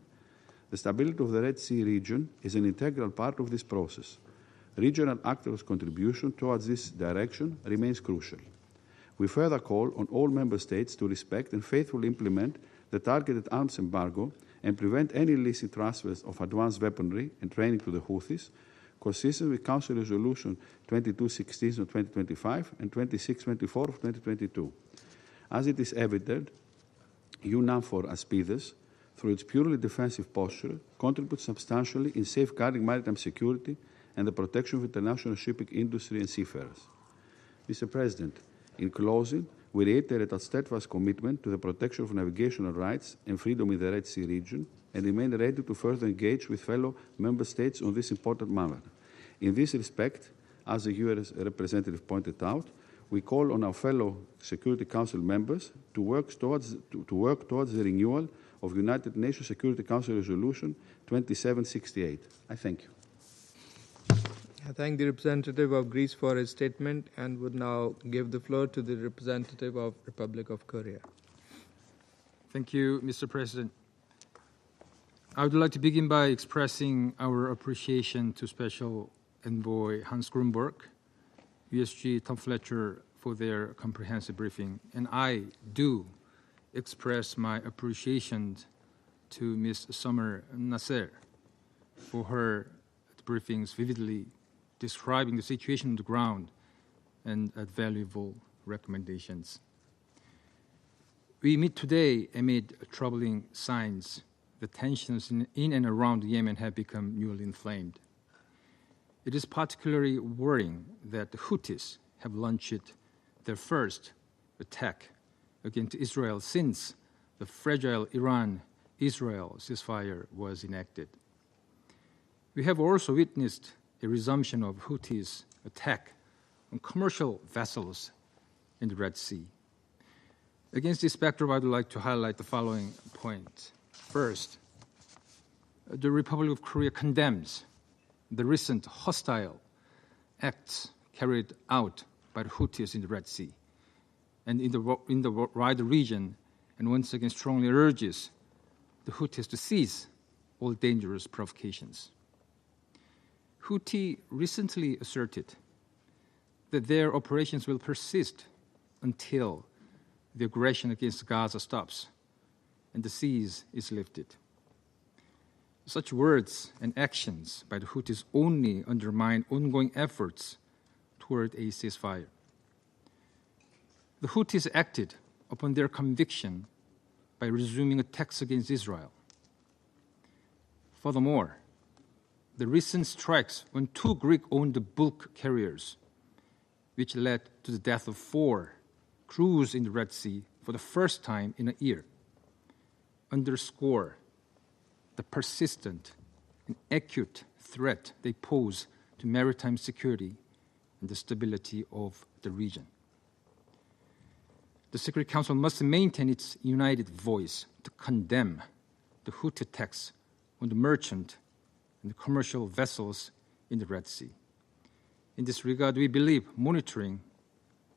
The stability of the Red Sea region is an integral part of this process. Regional actors' contribution towards this direction remains crucial. We further call on all member states to respect and faithfully implement the targeted arms embargo and prevent any illicit transfers of advanced weaponry and training to the Houthis, consistent with Council Resolution 2216 of 2025 and 2624 of 2022. As it is evident, UNAVFOR Aspides, through its purely defensive posture, contributes substantially in safeguarding maritime security and the protection of international shipping industry and seafarers. Mr. President, in closing, we reiterate our steadfast commitment to the protection of navigational rights and freedom in the Red Sea region and remain ready to further engage with fellow member states on this important matter. In this respect, as the U.S. representative pointed out, we call on our fellow Security Council members to work towards the renewal of United Nations Security Council Resolution 2768. I thank you. I thank the representative of Greece for his statement and would now give the floor to the representative of Republic of Korea. Thank you, Mr. President. I would like to begin by expressing our appreciation to Special Envoy Hans Grunberg, USG Tom Fletcher for their comprehensive briefing, and I do express my appreciation to Ms. Summer Naser for her briefings vividly describing the situation on the ground and valuable recommendations. We meet today amid troubling signs the tensions in and around Yemen have become newly inflamed. It is particularly worrying that the Houthis have launched their first attack against Israel since the fragile Iran-Israel ceasefire was enacted. We have also witnessed a resumption of Houthis' attack on commercial vessels in the Red Sea. Against this backdrop, I would like to highlight the following points. First, the Republic of Korea condemns the recent hostile acts carried out by the Houthis in the Red Sea and in the wider region, and once again strongly urges the Houthis to cease all dangerous provocations. Houthi recently asserted that their operations will persist until the aggression against Gaza stops and the siege is lifted. Such words and actions by the Houthis only undermine ongoing efforts toward a ceasefire. The Houthis acted upon their conviction by resuming attacks against Israel. Furthermore, the recent strikes on 2 Greek-owned bulk carriers, which led to the death of 4 crews in the Red Sea for the first time in a year, underscore the persistent and acute threat they pose to maritime security and the stability of the region. The Security Council must maintain its united voice to condemn the Houthi attacks on the merchant and the commercial vessels in the Red Sea. In this regard, we believe monitoring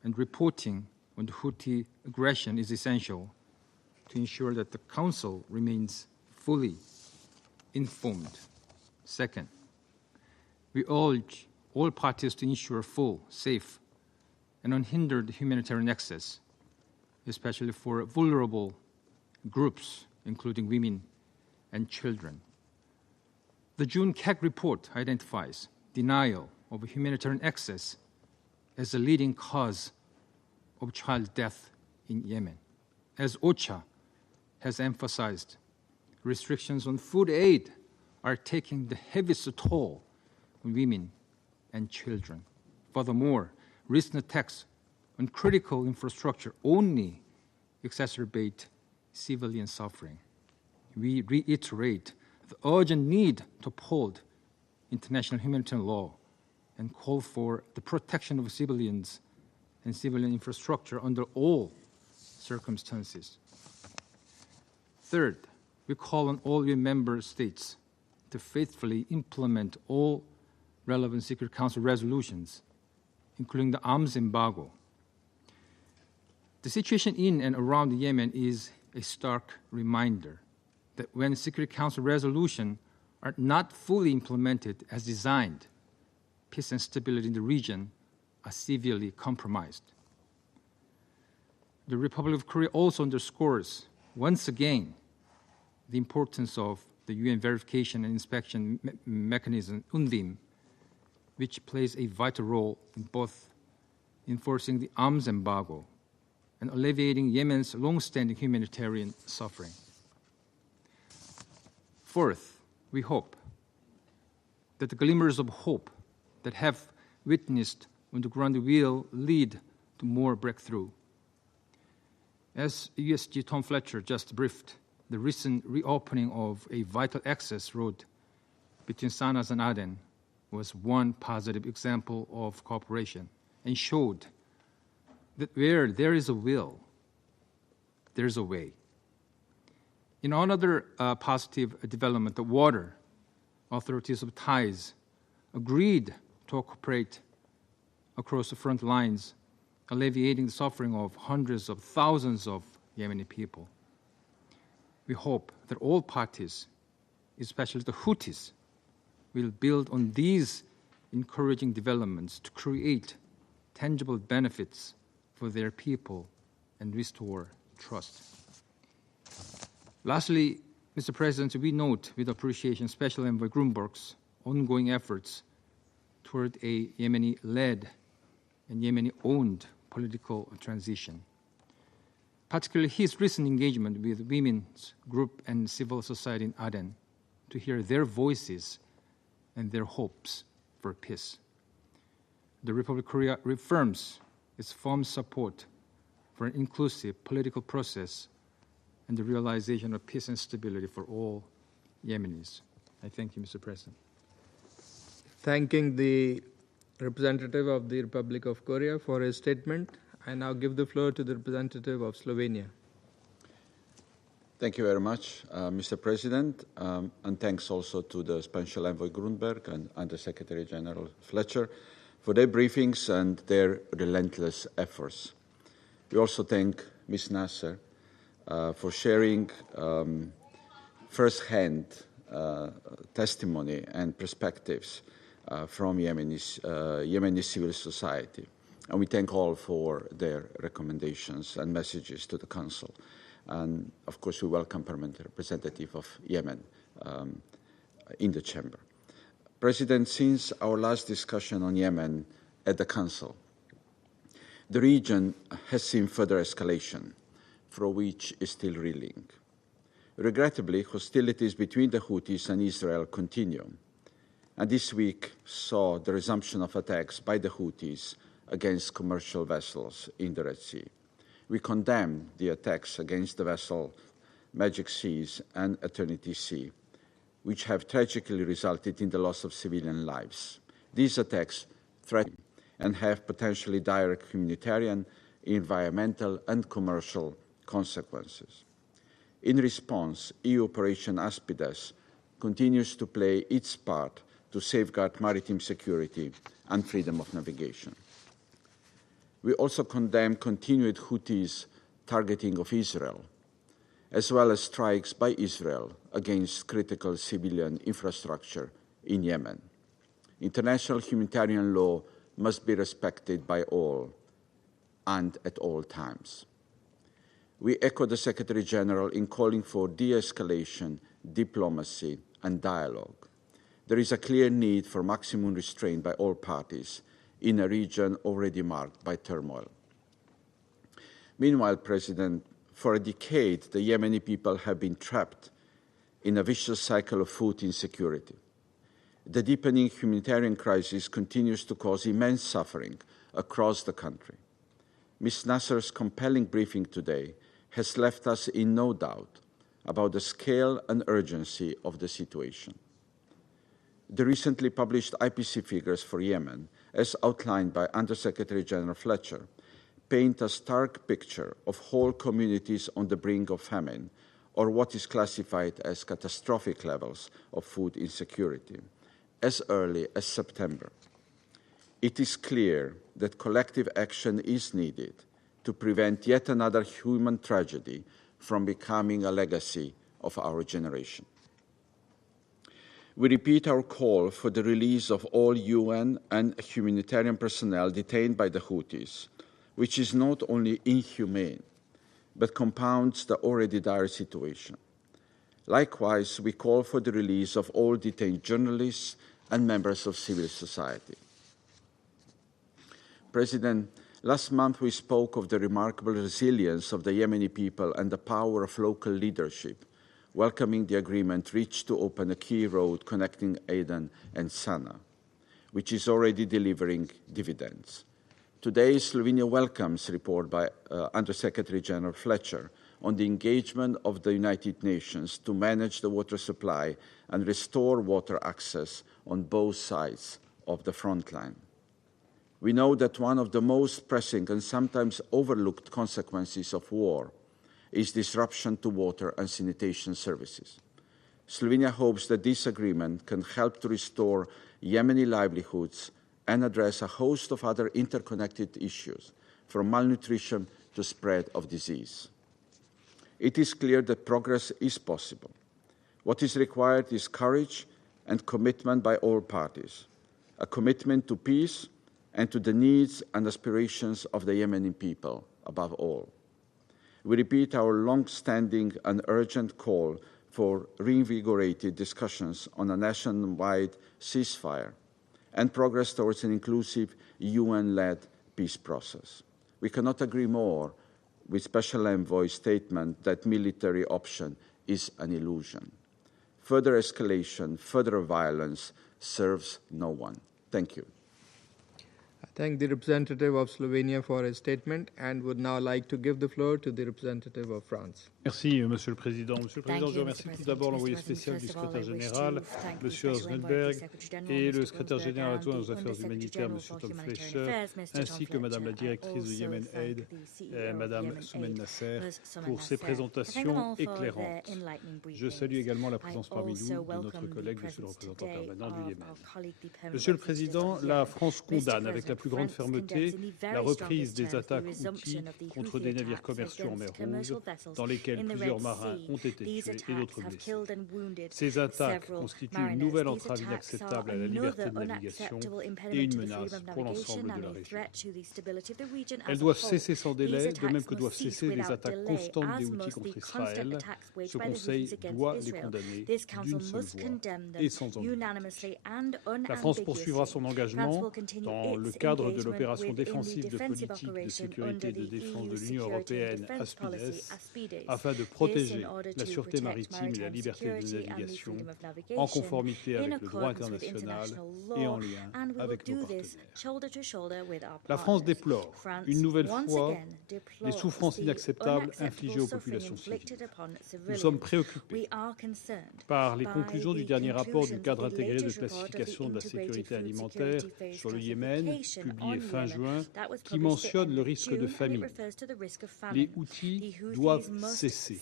and reporting on the Houthi aggression is essential to ensure that the Council remains fully informed. Second, we urge all parties to ensure full, safe, and unhindered humanitarian access, especially for vulnerable groups, including women and children. The June CAG report identifies denial of humanitarian access as the leading cause of child death in Yemen. As OCHA has emphasized, restrictions on food aid are taking the heaviest toll on women and children. Furthermore, recent attacks on critical infrastructure only exacerbate civilian suffering. We reiterate the urgent need to uphold international humanitarian law and call for the protection of civilians and civilian infrastructure under all circumstances. Third, we call on all UN member states to faithfully implement all relevant Security Council resolutions, including the arms embargo. The situation in and around Yemen is a stark reminder that when Security Council resolutions are not fully implemented as designed, peace and stability in the region are severely compromised. The Republic of Korea also underscores once again the importance of the UN verification and inspection mechanism, UNVIM, which plays a vital role in both enforcing the arms embargo and alleviating Yemen's long-standing humanitarian suffering. Fourth, we hope that the glimmers of hope that have witnessed on the ground will lead to more breakthrough. As USG Tom Fletcher just briefed, the recent reopening of a vital access road between Sana'a and Aden was one positive example of cooperation and showed that where there is a will, there's a way. In another positive development, the water authorities of Thais agreed to cooperate across the front lines, alleviating the suffering of hundreds of thousands of Yemeni people. We hope that all parties, especially the Houthis, will build on these encouraging developments to create tangible benefits for their people and restore trust. Lastly, Mr. President, we note with appreciation Special Envoy Grunberg's ongoing efforts toward a Yemeni-led and Yemeni-owned political transition. Particularly his recent engagement with women's group and civil society in Aden to hear their voices and their hopes for peace. The Republic of Korea reaffirms its firm support for an inclusive political process and the realization of peace and stability for all Yemenis. I thank you, Mr. President. Thanking the representative of the Republic of Korea for his statement, I now give the floor to the representative of Slovenia. Thank you very much, Mr. President, and thanks also to the Special Envoy Grunberg and Under Secretary General Fletcher for their briefings and their relentless efforts. We also thank Ms. Naser for sharing first-hand testimony and perspectives from Yemeni civil society. And we thank all for their recommendations and messages to the Council. And, of course, we welcome permanent representative of Yemen in the Chamber. President, since our last discussion on Yemen at the Council, the region has seen further escalation, for which is still reeling. Regrettably, hostilities between the Houthis and Israel continue, and this week saw the resumption of attacks by the Houthis against commercial vessels in the Red Sea. We condemn the attacks against the vessel Magic Seas and Eternity Sea, which have tragically resulted in the loss of civilian lives. These attacks threaten and have potentially direct humanitarian, environmental, and commercial consequences. In response, EU Operation Aspides continues to play its part to safeguard maritime security and freedom of navigation. We also condemn continued Houthis' targeting of Israel, as well as strikes by Israel against critical civilian infrastructure in Yemen. International humanitarian law must be respected by all and at all times. We echo the Secretary General in calling for de-escalation, diplomacy, and dialogue. There is a clear need for maximum restraint by all parties in a region already marked by turmoil. Meanwhile, President, for a decade, the Yemeni people have been trapped in a vicious cycle of food insecurity. The deepening humanitarian crisis continues to cause immense suffering across the country. Ms. Naser's compelling briefing today has left us in no doubt about the scale and urgency of the situation. The recently published IPC figures for Yemen, as outlined by Under-Secretary General Fletcher, paint a stark picture of whole communities on the brink of famine, or what is classified as catastrophic levels of food insecurity, as early as September. It is clear that collective action is needed to prevent yet another human tragedy from becoming a legacy of our generation. We repeat our call for the release of all UN and humanitarian personnel detained by the Houthis, which is not only inhumane, but compounds the already dire situation. Likewise, we call for the release of all detained journalists and members of civil society. President, last month we spoke of the remarkable resilience of the Yemeni people and the power of local leadership, welcoming the agreement reached to open a key road connecting Aden and Sana'a, which is already delivering dividends. Today, Slovenia welcomes a report by Under-Secretary General Fletcher on the engagement of the United Nations to manage the water supply and restore water access on both sides of the front line. We know that one of the most pressing and sometimes overlooked consequences of war is disruption to water and sanitation services. Slovenia hopes that this agreement can help to restore Yemeni livelihoods and address a host of other interconnected issues, from malnutrition to spread of disease. It is clear that progress is possible. What is required is courage and commitment by all parties, a commitment to peace and to the needs and aspirations of the Yemeni people above all. We repeat our long-standing and urgent call for reinvigorated discussions on a nationwide ceasefire and progress towards an inclusive UN-led peace process. We cannot agree more with Special Envoy's statement that military option is an illusion. Further escalation, further violence serves no one. Thank you. I thank the representative of Slovenia for his statement and would now like to give the floor to the representative of France. Merci, Monsieur le Président. Monsieur le Président, je remercie tout d'abord l'envoyé spécial du secrétaire général, Monsieur Grunberg, et le secrétaire général adjoint aux affaires humanitaires, Monsieur Tom Fleischer, ainsi que Madame la directrice de Yemen Aid, Madame Soumen Naser, pour ces présentations éclairantes. Je salue également la présence parmi nous de notre collègue, Monsieur le représentant permanent du Yémen. Monsieur le Président, la France condamne avec la plus grande fermeté la reprise des attaques Houthis contre des navires commerciaux en mer Rouge, dans lesquels plusieurs marins ont été tués et d'autres blessés. Ces attaques constituent une nouvelle entrave inacceptable à la liberté de navigation et une menace pour l'ensemble de la région. Elles doivent cesser sans délai, de même que doivent cesser les attaques constantes des Houthis contre Israël. Ce Conseil doit les condamner d'une seule voix et sans ambiguïté. La France poursuivra son engagement dans le cadre de l'opération défensive de politique de sécurité et de défense de l'Union européenne Aspides, afin de protéger la sûreté maritime et la liberté de navigation en conformité avec le droit international et en lien avec nos partenaires. La France déplore une nouvelle fois les souffrances inacceptables infligées aux populations civiles. Nous sommes préoccupés par les conclusions du dernier rapport du cadre intégré de classification de la sécurité alimentaire sur le Yémen, publié fin juin, qui mentionne le risque de famine. Les Houthis doivent cesser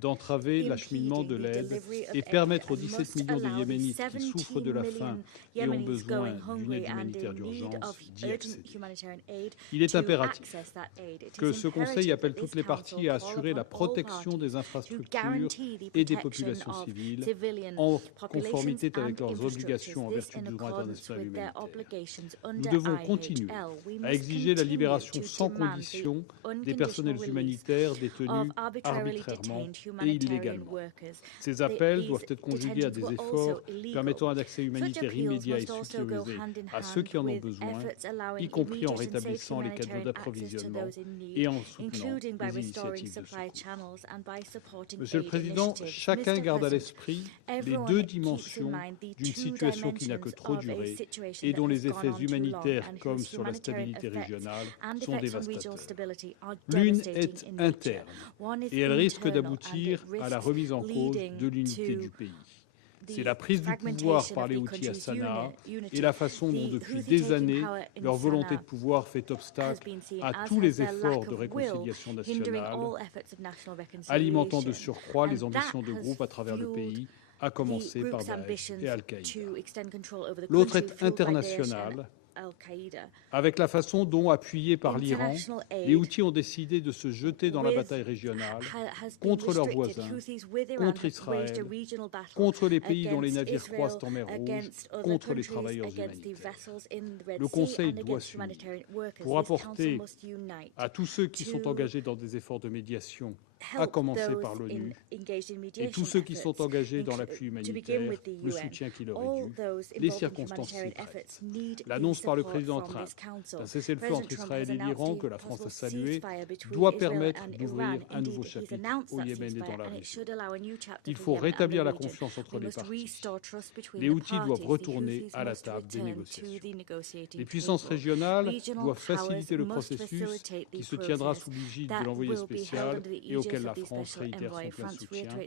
d'entraver l'acheminement de l'aide et permettre aux 17 millions de Yéménites qui souffrent de la faim et ont besoin d'une aide humanitaire d'urgence d'y accéder. Il est impératif que ce Conseil appelle toutes les parties à assurer la protection des infrastructures et des populations civiles en conformité avec leurs obligations en vertu du droit international humanitaire. Nous devons continuer à exiger la libération sans condition des personnels humanitaires détenus arbitrairement et illégalement. Ces appels doivent être conjugués à des efforts permettant un accès humanitaire immédiat et sécurisé à ceux qui en ont besoin, y compris en rétablissant les canaux d'approvisionnement et en soutenant les initiatives de secours. Monsieur le Président, chacun garde à l'esprit les deux dimensions d'une situation qui n'a que trop duré et dont les effets humanitaires comme sur la stabilité régionale sont dévastateurs. L'une est interne et elle risque d'aboutir à la remise en cause de l'unité du pays. C'est la prise du pouvoir par les Houthis à Sanaa et la façon dont, depuis des années, leur volonté de pouvoir fait obstacle à tous les efforts de réconciliation nationale, alimentant de surcroît les ambitions de groupes à travers le pays, à commencer par Daesh et Al-Qaïda. L'autre est international, avec la façon dont, appuyés par l'Iran, les Houthis ont décidé de se jeter dans la bataille régionale contre leurs voisins, contre Israël, contre les pays dont les navires croisent en mer Rouge, contre les travailleurs humanitaires. Le Conseil doit s'unir pour apporter à tous ceux qui sont engagés dans des efforts de médiation, à commencer par l'ONU, et tous ceux qui sont engagés dans l'appui humanitaire, le soutien qui leur est dû, les circonstances s'y prêtent. L'annonce par le président Trump d'un cessez-le-feu entre Israël et l'Iran, que la France a salué, doit permettre d'ouvrir un nouveau chapitre au Yémen et dans la région. Il faut rétablir la confiance entre les parties. Les Houthis doivent retourner à la table des négociations. Les puissances régionales doivent faciliter le processus qui se tiendra sous l'égide de l'envoyé spécial et auquel auquel la France réitère son plein soutien,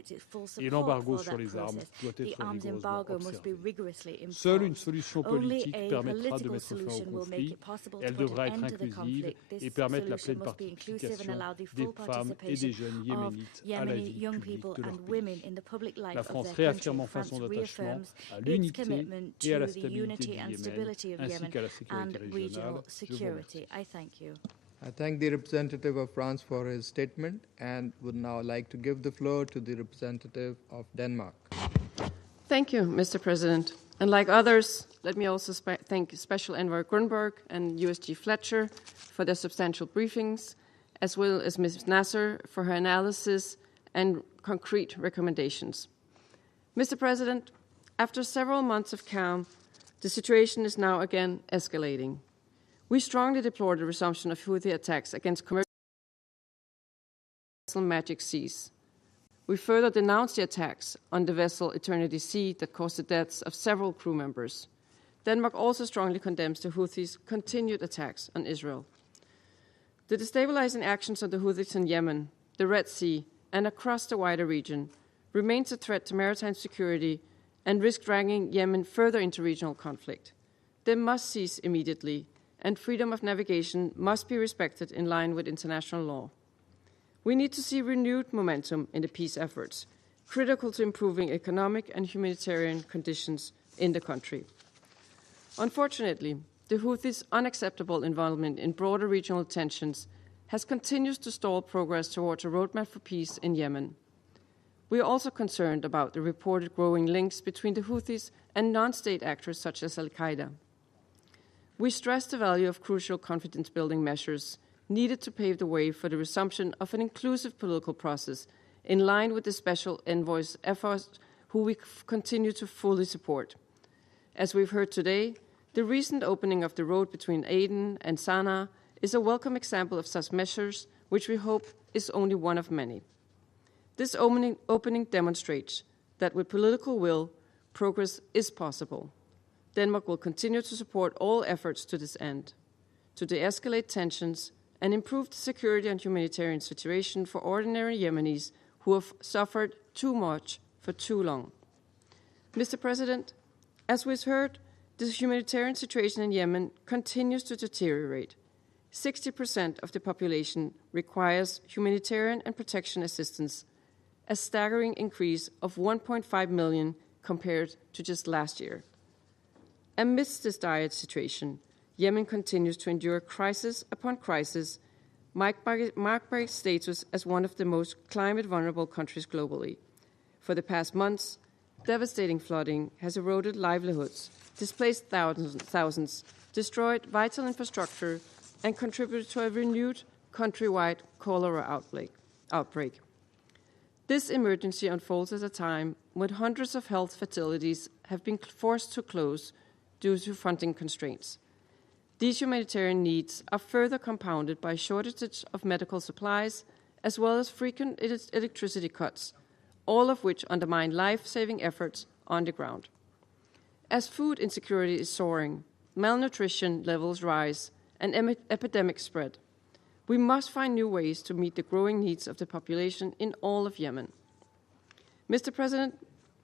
et l'embargo sur les armes doit être rigoureusement observé. Seule une solution politique permettra de mettre fin au conflit. Elle devra être inclusive et permettre la pleine participation des femmes et des jeunes yéménites à la vie publique de leur pays. La France réaffirme enfin son attachement à l'unité et à la stabilité du Yémen, ainsi qu'à la sécurité régionale. Je vous remercie. I thank the representative of France for his statement and would now like to give the floor to the representative of Denmark. Thank you, Mr. President. And like others, let me also thank Special Envoy Grunberg and USG Fletcher for their substantial briefings, as well as Ms. Naser for her analysis and concrete recommendations. Mr. President, after several months of calm, the situation is now again escalating. We strongly deplore the resumption of Houthi attacks against commercial vessel Magic Seas. We further denounce the attacks on the vessel Eternity Sea that caused the deaths of several crew members. Denmark also strongly condemns the Houthis' continued attacks on Israel. The destabilizing actions of the Houthis in Yemen, the Red Sea, and across the wider region remains a threat to maritime security and risk dragging Yemen further into regional conflict. They must cease immediately, and freedom of navigation must be respected in line with international law. We need to see renewed momentum in the peace efforts, critical to improving economic and humanitarian conditions in the country. Unfortunately, the Houthis' unacceptable involvement in broader regional tensions has continued to stall progress towards a roadmap for peace in Yemen. We are also concerned about the reported growing links between the Houthis and non-state actors such as Al-Qaeda. We stress the value of crucial confidence-building measures needed to pave the way for the resumption of an inclusive political process in line with the Special Envoy's efforts, who we continue to fully support. As we've heard today, the recent opening of the road between Aden and Sana'a is a welcome example of such measures, which we hope is only one of many. This opening demonstrates that with political will, progress is possible. Denmark will continue to support all efforts to this end, to de-escalate tensions and improve the security and humanitarian situation for ordinary Yemenis who have suffered too much for too long. Mr. President, as we've heard, the humanitarian situation in Yemen continues to deteriorate. 60% of the population requires humanitarian and protection assistance, a staggering increase of 1.5 million compared to just last year. Amidst this dire situation, Yemen continues to endure crisis upon crisis, marked by its status as one of the most climate-vulnerable countries globally. For the past months, devastating flooding has eroded livelihoods, displaced thousands, destroyed vital infrastructure, and contributed to a renewed countrywide cholera outbreak. This emergency unfolds at a time when hundreds of health facilities have been forced to close due to funding constraints. These humanitarian needs are further compounded by shortages of medical supplies, as well as frequent electricity cuts, all of which undermine life-saving efforts on the ground. As food insecurity is soaring, malnutrition levels rise, and epidemics spread, we must find new ways to meet the growing needs of the population in all of Yemen. Mr. President,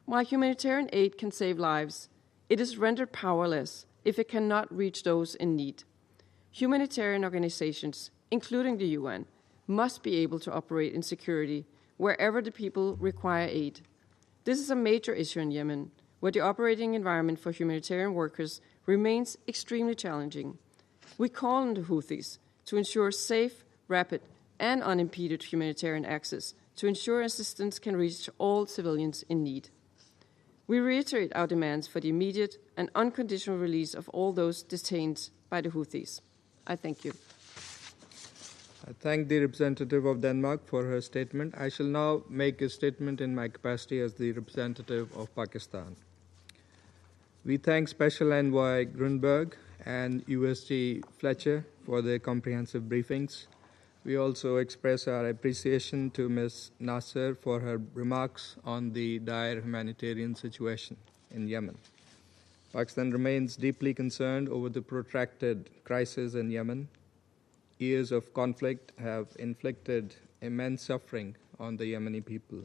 while humanitarian aid can save lives, it is rendered powerless if it cannot reach those in need. Humanitarian organizations, including the UN, must be able to operate in security wherever the people require aid. This is a major issue in Yemen, where the operating environment for humanitarian workers remains extremely challenging. We call on the Houthis to ensure safe, rapid, and unimpeded humanitarian access to ensure assistance can reach all civilians in need. We reiterate our demands for the immediate and unconditional release of all those detained by the Houthis. I thank you. I thank the representative of Denmark for her statement. I shall now make a statement in my capacity as the representative of Pakistan. We thank Special Envoy Grunberg and USG Fletcher for their comprehensive briefings. We also express our appreciation to Ms. Naser for her remarks on the dire humanitarian situation in Yemen. Pakistan remains deeply concerned over the protracted crisis in Yemen. Years of conflict have inflicted immense suffering on the Yemeni people.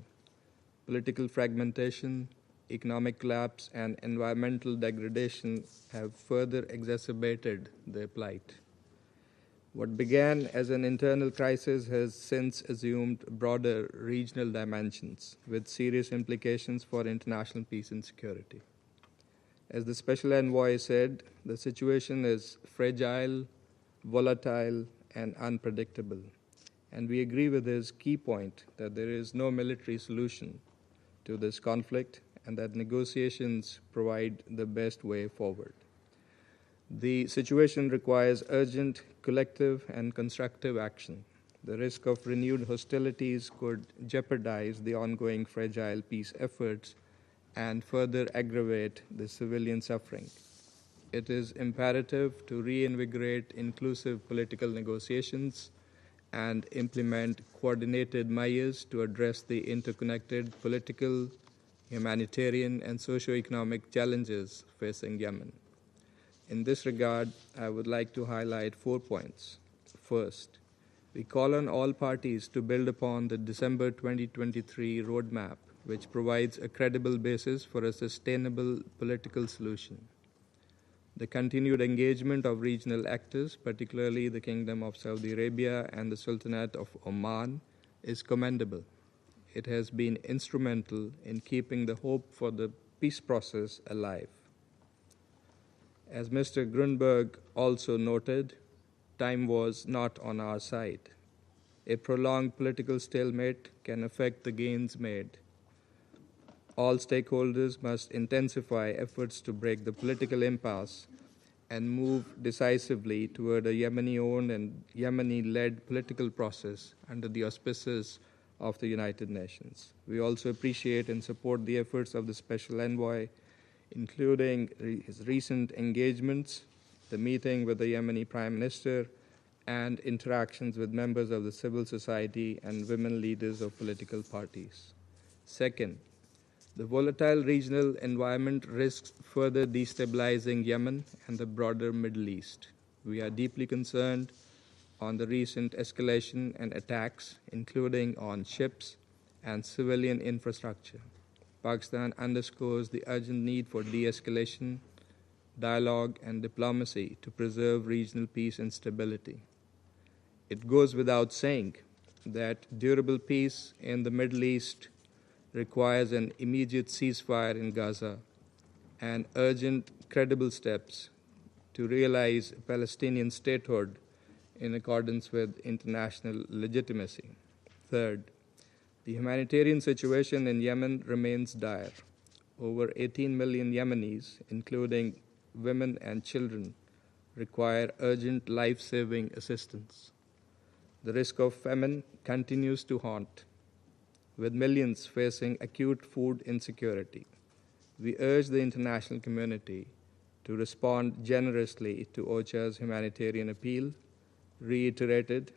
Political fragmentation, economic collapse, and environmental degradation have further exacerbated their plight. What began as an internal crisis has since assumed broader regional dimensions with serious implications for international peace and security. As the Special Envoy said, the situation is fragile, volatile, and unpredictable. And we agree with his key point that there is no military solution to this conflict and that negotiations provide the best way forward. The situation requires urgent, collective, and constructive action. The risk of renewed hostilities could jeopardize the ongoing fragile peace efforts and further aggravate the civilian suffering. It is imperative to reinvigorate inclusive political negotiations and implement coordinated measures to address the interconnected political, humanitarian, and socio-economic challenges facing Yemen. In this regard, I would like to highlight 4 points. First, we call on all parties to build upon the December 2023 roadmap, which provides a credible basis for a sustainable political solution. The continued engagement of regional actors, particularly the Kingdom of Saudi Arabia and the Sultanate of Oman, is commendable. It has been instrumental in keeping the hope for the peace process alive. As Mr. Grunberg also noted, time was not on our side. A prolonged political stalemate can affect the gains made. All stakeholders must intensify efforts to break the political impasse and move decisively toward a Yemeni-owned and Yemeni-led political process under the auspices of the United Nations. We also appreciate and support the efforts of the Special Envoy, including his recent engagements, the meeting with the Yemeni Prime Minister, and interactions with members of the civil society and women leaders of political parties. Second, the volatile regional environment risks further destabilizing Yemen and the broader Middle East. We are deeply concerned on the recent escalation and attacks, including on ships and civilian infrastructure. Pakistan underscores the urgent need for de-escalation, dialogue, and diplomacy to preserve regional peace and stability. It goes without saying that durable peace in the Middle East requires an immediate ceasefire in Gaza and urgent, credible steps to realize Palestinian statehood in accordance with international legitimacy. Third, the humanitarian situation in Yemen remains dire. Over 18 million Yemenis, including women and children, require urgent life-saving assistance. The risk of famine continues to haunt, with millions facing acute food insecurity. We urge the international community to respond generously to OCHA's humanitarian appeal, reiterated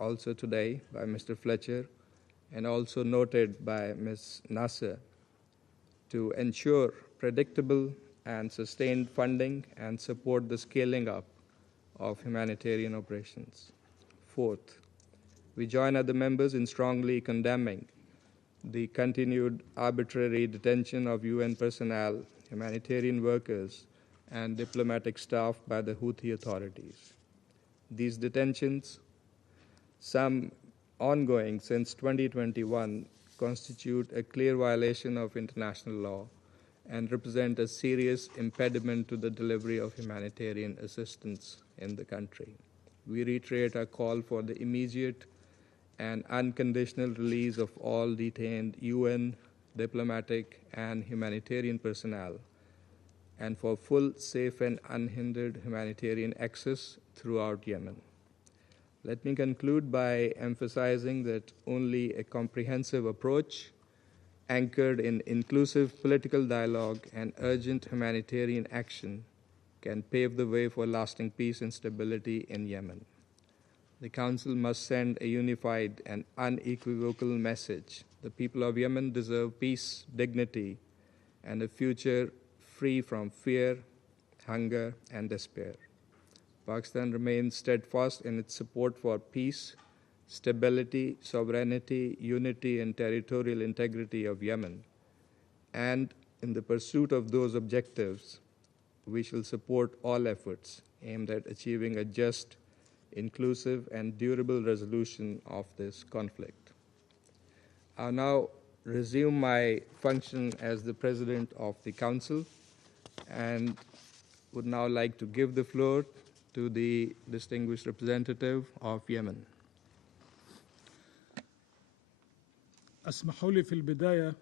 also today by Mr. Fletcher and also noted by Ms. Naser, to ensure predictable and sustained funding and support the scaling up of humanitarian operations. Fourth, we join other members in strongly condemning the continued arbitrary detention of UN personnel, humanitarian workers, and diplomatic staff by the Houthi authorities. These detentions, some ongoing since 2021, constitute a clear violation of international law and represent a serious impediment to the delivery of humanitarian assistance in the country. We reiterate our call for the immediate and unconditional release of all detained UN, diplomatic, and humanitarian personnel, and for full, safe, and unhindered humanitarian access throughout Yemen. Let me conclude by emphasizing that only a comprehensive approach anchored in inclusive political dialogue and urgent humanitarian action can pave the way for lasting peace and stability in Yemen. The Council must send a unified and unequivocal message. The people of Yemen deserve peace, dignity, and a future free from fear, hunger, and despair. Pakistan remains steadfast in its support for peace, stability, sovereignty, unity, and territorial integrity of Yemen. And in the pursuit of those objectives, we shall support all efforts aimed at achieving a just, inclusive, and durable resolution of this conflict. I'll now resume my function as the President of the Council and would now like to give the floor to the distinguished representative of Yemen. اسمحوا لي في البداية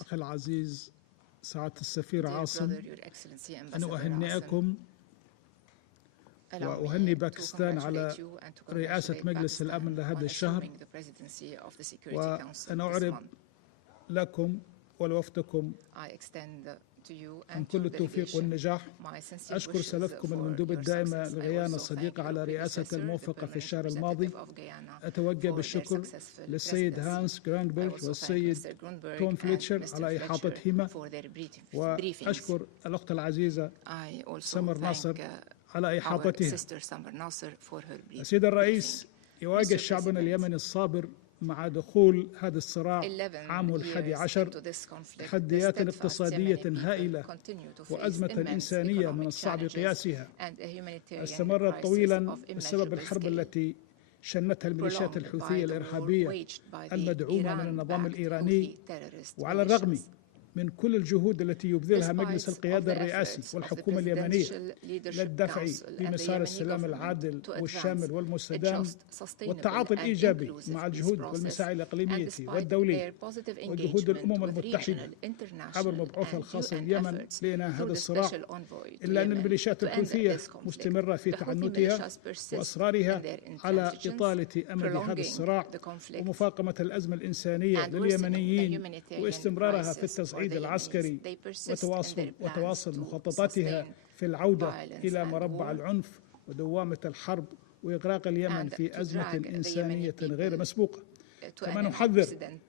أخي العزيز سعادة السفير عاصم أن أهنئكم وأهني باكستان على رئاسة مجلس الأمن لهذا الشهر، وأنا أعرب لكم ولوفدكم من كل التوفيق والنجاح. أشكر سلفكم المندوب الدائمة لغيانا الصديقة على رئاسة الموفقة في الشهر الماضي. أتوجه بالشكر للسيد هانس غرانبرغ والسيد توم فليتشر على إحاطتهما، وأشكر الأخت العزيزة سمر ناصر على إحاطتها. السيد الرئيس، يواجه شعبنا اليمني الصابر مع دخول هذا الصراع عامه 11 تحديات اقتصادية هائلة وأزمة إنسانية من الصعب قياسها استمرت طويلا بسبب الحرب التي شنتها الميليشيات الحوثية الإرهابية المدعومة من النظام الإيراني. وعلى الرغم من كل الجهود التي يبذلها مجلس القيادة الرئاسي والحكومة اليمنية للدفع بمسار السلام العادل والشامل والمستدام والتعاطي الإيجابي مع الجهود والمساعي الإقليمية والدولية وجهود الأمم المتحدة عبر مبعوثها الخاص لليمن لإنهاء هذا الصراع، إلا أن الميليشيات الحوثية مستمرة في تعنتها وإصرارها على إطالة أمد هذا الصراع ومفاقمة الأزمة الإنسانية لليمنيين واستمرارها في التصعيد العسكري وتواصل مخططاتها في العودة إلى مربع العنف ودوامة الحرب وإغراق اليمن في أزمة إنسانية غير مسبوقة. كما نحذر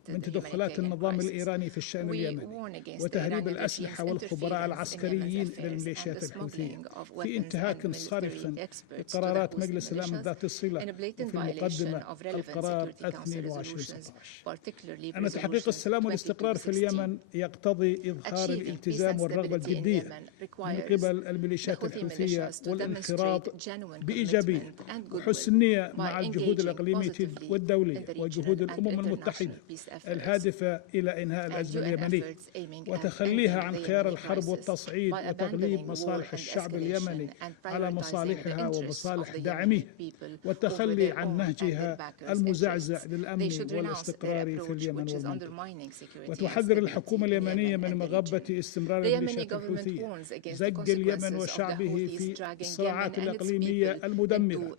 من تدخلات النظام الإيراني في الشأن اليمني وتهريب الأسلحة والخبراء العسكريين إلى الميليشيات الحوثية في انتهاك صارخ لقرارات مجلس الأمن ذات الصلة، وفي المقدمة القرار 2216. أن تحقيق السلام والاستقرار في اليمن يقتضي إظهار الالتزام والرغبة الجدية من قبل الميليشيات الحوثية والانخراط بإيجابية وحسن النية مع الجهود الإقليمية والدولية وجهود الأمم المتحدة الهادفة إلى إنهاء الأزمة اليمنية وتخليها عن خيار الحرب والتصعيد وتغليب مصالح الشعب اليمني على مصالحها ومصالح داعميها والتخلي عن نهجها المزعزع للأمن والاستقرار في اليمن والمنطقة. وتحذر الحكومة اليمنية من مغبة استمرار الميليشيات الحوثية زج اليمن وشعبه في الصراعات الإقليمية المدمرة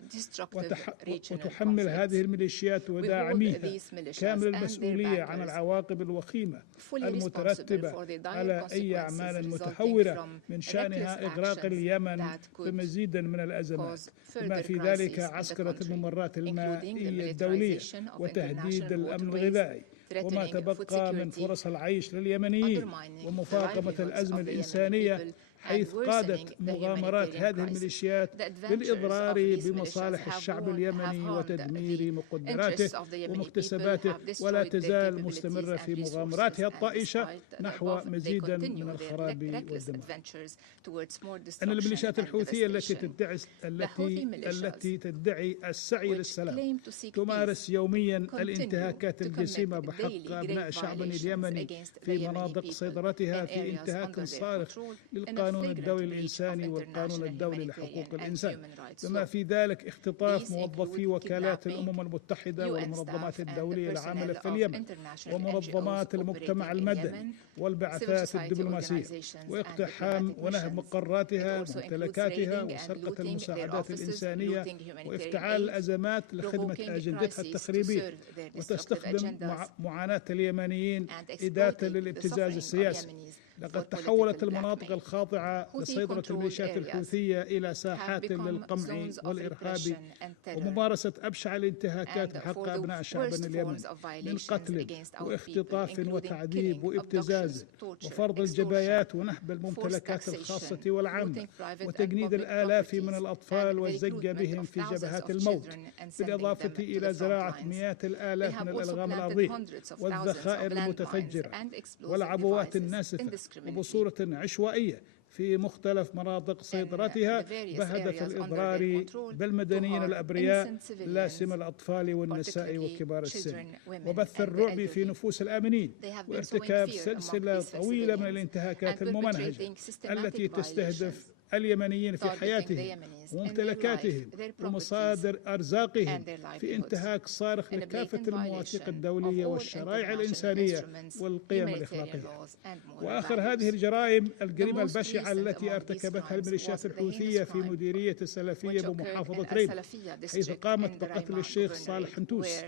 وتحمل هذه الميليشيات وداعميها كامل المسؤولية عن العواقب الوخيمة المترتبة على أي أعمال متهورة من شأنها إغراق اليمن بمزيد من الأزمات، بما في ذلك عسكرة الممرات المائية الدولية وتهديد الأمن الغذائي وما تبقى من فرص العيش لليمنيين ومفاقمة الأزمة الإنسانية، حيث قادت مغامرات هذه الميليشيات للإضرار بمصالح الشعب اليمني وتدمير مقدراته ومكتسباته، ولا تزال مستمرة في مغامراتها الطائشة نحو مزيد من الخراب والدمار. أن الميليشيات الحوثية التي تدعي السعي للسلام تمارس يوميا الانتهاكات الجسيمة بحق أبناء شعبنا اليمني في مناطق سيطرتها في انتهاك صارخ للقانون الدولي الإنساني والقانون الدولي لحقوق الإنسان، بما في ذلك اختطاف موظفي وكالات الأمم المتحدة والمنظمات الدولية العاملة في اليمن ومنظمات المجتمع المدني والبعثات الدبلوماسية واقتحام ونهب مقراتها وممتلكاتها وسرقة المساعدات الإنسانية وافتعال الأزمات لخدمة أجندتها التخريبية، وتستخدم معاناة اليمنيين إداة للابتزاز السياسي. لقد تحولت المناطق الخاضعة لسيطرة الميليشيات الحوثية إلى ساحات للقمع والإرهاب وممارسة أبشع الانتهاكات بحق أبناء شعبنا اليمن من قتل واختطاف وتعذيب وابتزاز وفرض الجبايات ونهب الممتلكات الخاصة والعامة وتجنيد الآلاف من الأطفال والزج بهم في جبهات الموت، بالإضافة إلى زراعة مئات الآلاف من الألغام الأرضية والذخائر المتفجرة والعبوات الناسفة وبصورة عشوائية في مختلف مناطق سيطرتها بهدف الإضرار بالمدنيين الأبرياء لا سيما الأطفال والنساء وكبار السن وبث الرعب في نفوس الآمنين وارتكاب سلسلة طويلة من الانتهاكات الممنهجة التي تستهدف اليمنيين في حياتهم وممتلكاتهم ومصادر أرزاقهم في انتهاك صارخ لكافة المواثيق الدولية والشرائع الإنسانية والقيم الأخلاقية. وآخر هذه الجرائم الجريمة البشعة التي ارتكبتها الميليشيات الحوثية في مديرية السلفية بمحافظة ريبة، حيث قامت بقتل الشيخ صالح حنتوس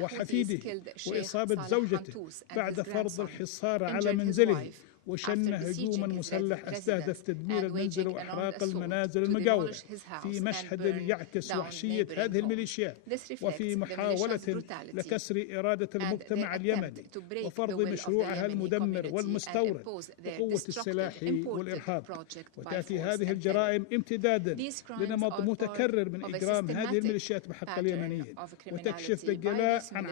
وحفيده وإصابة زوجته بعد فرض الحصار على منزله وشن هجوما مسلح استهدف تدمير المنزل وإحراق المنازل المجاورة في مشهد يعكس وحشية هذه الميليشيات وفي محاولة لكسر إرادة المجتمع اليمني وفرض مشروعها المدمر والمستورد بقوة السلاح والإرهاب. وتأتي هذه الجرائم امتدادا لنمط متكرر من إجرام هذه الميليشيات بحق اليمنيين وتكشف بجلاء عن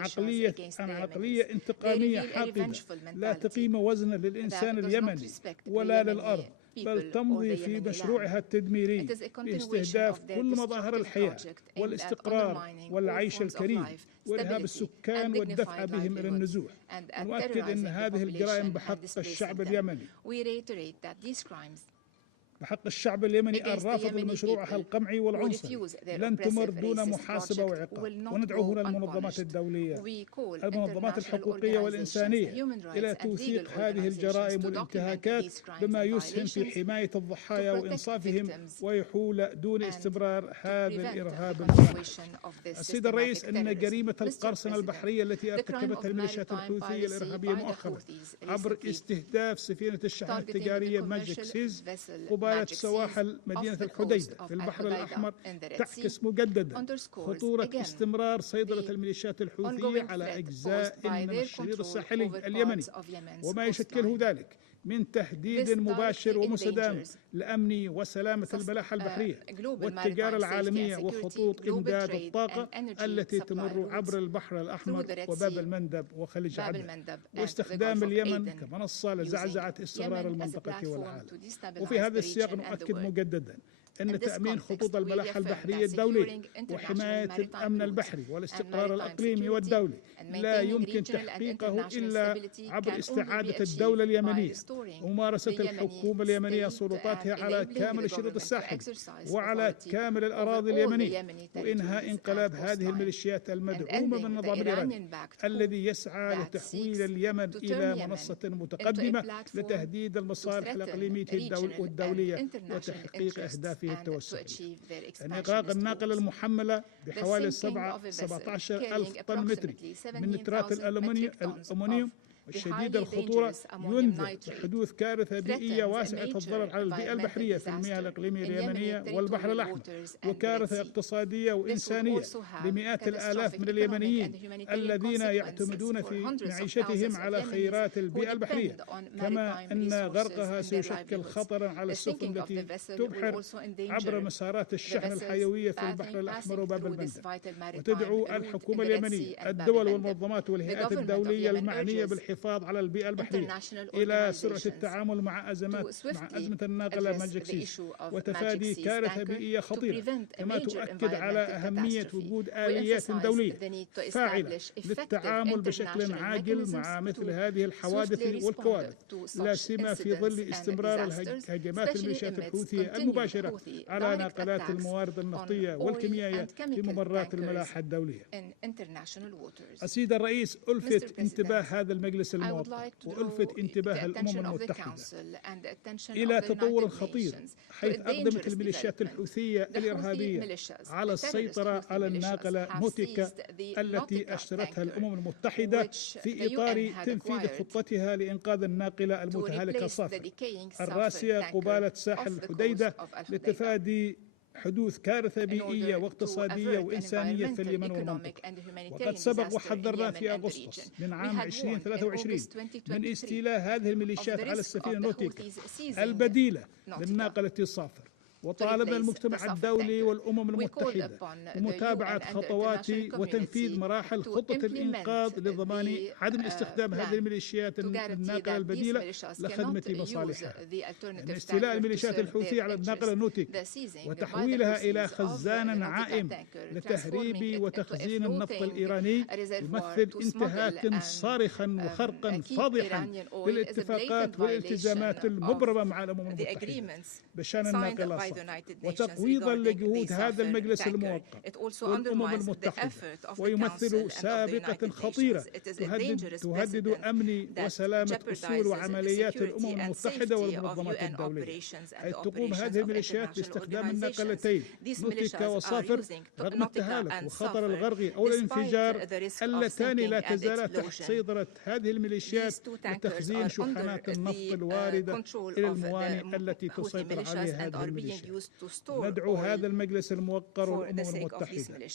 عقلية انتقامية حاقدة لا تقيم وزنا للإنسان اليمني ولا للأرض، بل تمضي في مشروعها التدميري لاستهداف كل مظاهر الحياة والاستقرار والعيش الكريم وإرهاب السكان والدفع بهم إلى النزوح. ونؤكد أن هذه الجرائم بحق الشعب اليمني الرافض لمشروعها القمعي والعنصري لن تمر دون محاسبة وعقاب. وندعو هنا المنظمات الدولية المنظمات الحقوقية والإنسانية إلى توثيق هذه الجرائم والانتهاكات بما يسهم في حماية الضحايا وإنصافهم ويحول دون استمرار هذا الإرهاب المتوحش. السيد الرئيس، أن جريمة القرصنة البحرية التي ارتكبتها الميليشيات الحوثية الإرهابية مؤخرا عبر استهداف سفينة الشحن التجارية ماجيك سيز قبالة سواحل مدينة الحديدة في البحر الأحمر تعكس مجددا خطورة استمرار سيطرة الميليشيات الحوثية على أجزاء من الشريط الساحلي اليمني وما يشكله ذلك من تهديد مباشر ومستدام لأمن وسلامة الملاحة البحرية والتجارة العالمية وخطوط إمداد الطاقة التي تمر عبر البحر الأحمر وباب المندب وخليج عدن واستخدام اليمن كمنصة لزعزعة استقرار المنطقة والعالم. وفي هذا السياق نؤكد مجددا أن تأمين خطوط الملاحة البحرية الدولية وحماية الأمن البحري والاستقرار الإقليمي والدولي لا يمكن تحقيقه إلا عبر استعادة الدولة اليمنية وممارسة الحكومة اليمنية سلطاتها على كامل الشريط الساحلي وعلى كامل الأراضي اليمنية وإنهاء انقلاب هذه الميليشيات المدعومة من النظام الإيراني الذي يسعى لتحويل اليمن إلى منصة متقدمة لتهديد المصالح الإقليمية والدولية وتحقيق أهدافه التوسعية. إغراق الناقلة المحملة بحوالي 17 ألف طن متري من نترات الألمنيوم شديد الخطورة ينذر بحدوث كارثة بيئية واسعة الضرر على البيئة البحرية في المياه الإقليمية اليمنية والبحر الأحمر وكارثة اقتصادية وإنسانية لمئات الآلاف من اليمنيين الذين يعتمدون في معيشتهم على خيرات البيئة البحرية، كما أن غرقها سيشكل خطرا على السفن التي تبحر عبر مسارات الشحن الحيوية في البحر الأحمر وباب المندب. وتدعو الحكومة اليمنية الدول والمنظمات والهيئات الدولية المعنية بالحفاظ على البيئة البحرية إلى سرعة التعامل مع أزمة الناقلة ماجيك سيز وتفادي كارثة بيئية خطيرة، كما تؤكد على أهمية وجود آليات دولية فاعلة للتعامل بشكل عاجل مع مثل هذه الحوادث والكوارث، لا سيما في ظل استمرار الهجمات الميليشيات الحوثية المباشرة على ناقلات الموارد النفطية والكيميائية في ممرات الملاحة الدولية. السيد الرئيس، ألفت انتباه هذا المجلس المجلس الموقر وألفت انتباه الأمم المتحدة إلى تطور خطير حيث أقدمت الميليشيات الحوثية الإرهابية على السيطرة على الناقلة نوتيكا التي أشترتها الأمم المتحدة في إطار تنفيذ خطتها لإنقاذ الناقلة المتهالكة صافر الراسية قبالة ساحل الحديدة لتفادي حدوث كارثة بيئية واقتصادية وإنسانية في اليمن والمنطقة. وقد سبق وحذرنا في أغسطس من عام 2023 من استيلاء هذه الميليشيات على السفينة نوتيكا البديلة للناقلة صافر، وطالبنا المجتمع الدولي والأمم المتحدة بمتابعة خطوات وتنفيذ مراحل خطة الإنقاذ لضمان عدم استخدام هذه الميليشيات الناقلة البديلة لخدمة مصالحها. يعني استيلاء الميليشيات الحوثية على الناقلة نوتيكا وتحويلها إلى خزان عائم لتهريب وتخزين النفط الإيراني يمثل انتهاكا صارخا وخرقا فاضحا للاتفاقات والالتزامات المبرمة مع الأمم المتحدة بشأن الناقلات، وتقويضا لجهود هذا المجلس الموقر والأمم المتحدة، ويمثل سابقة خطيرة تهدد أمن وسلامة أصول وعمليات الأمم المتحدة والمنظمات الدولية، حيث تقوم هذه الميليشيات باستخدام الناقلتين نوتيكا وصافر رغم التهالك وخطر الغرق أو الانفجار اللتان لا تزالا تحت سيطرة هذه الميليشيات لتخزين شحنات النفط الواردة إلى الموانئ التي تسيطر عليها هذه الميليشيات. ندعو هذا المجلس الموقر والأمم المتحدة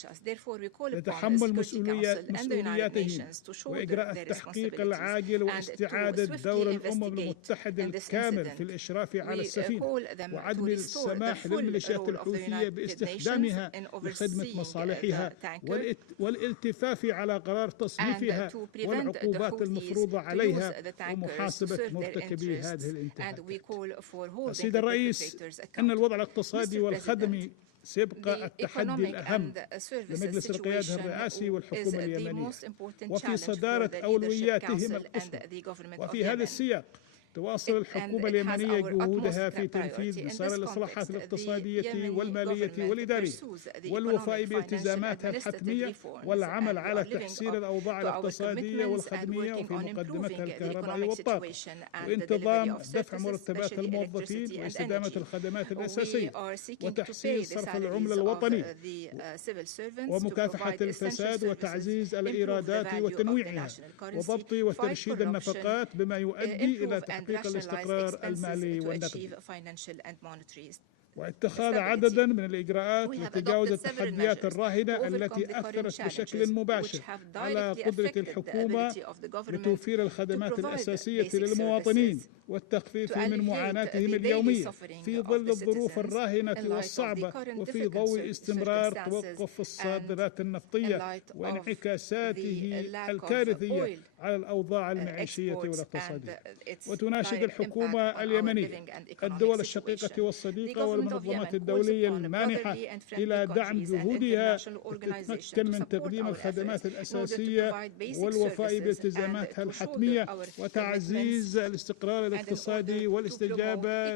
لتحمل مسؤولياتهم وإجراء التحقيق العاجل واستعادة دور الأمم المتحدة الكامل في الإشراف على السفينة وعدم السماح للميليشيات الحوثية باستخدامها لخدمة مصالحها والالتفاف على قرار تصنيفها والعقوبات المفروضة عليها ومحاسبة مرتكبي هذه الانتهاكات. السيد الرئيس، أن الوضع الاقتصادي والخدمي سيبقى التحدي الأهم لمجلس القيادة الرئاسي والحكومة اليمنية وفي صدارة أولوياتهم القصوى. وفي هذا السياق تواصل الحكومة اليمنية جهودها في تنفيذ مسار الإصلاحات الاقتصادية والمالية والإدارية والوفاء بالتزاماتها الحتمية والعمل على تحسين الأوضاع الاقتصادية والخدمية وفي مقدمتها الكهرباء والطاقة وانتظام دفع مرتبات الموظفين واستدامة الخدمات الأساسية وتحسين صرف العملة الوطني ومكافحة الفساد وتعزيز الإيرادات وتنويعها وضبط وترشيد النفقات بما يؤدي إلى تحقيق الاستقرار المالي والنقدي واتخاذ عددا من الإجراءات لتجاوز التحديات الراهنة التي أثرت بشكل مباشر على قدرة الحكومة لتوفير الخدمات الأساسية للمواطنين والتخفيف من معاناتهم اليومية في ظل الظروف الراهنة والصعبة وفي ضوء استمرار توقف الصادرات النفطية وانعكاساته الكارثية على الأوضاع المعيشية والاقتصادية. وتناشد الحكومة اليمنية الدول الشقيقة والصديقة والمنظمات الدولية المانحة إلى دعم جهودها لتتمكن من تقديم الخدمات الأساسية والوفاء بالتزاماتها الحتمية وتعزيز الاستقرار الاقتصادي والاستجابة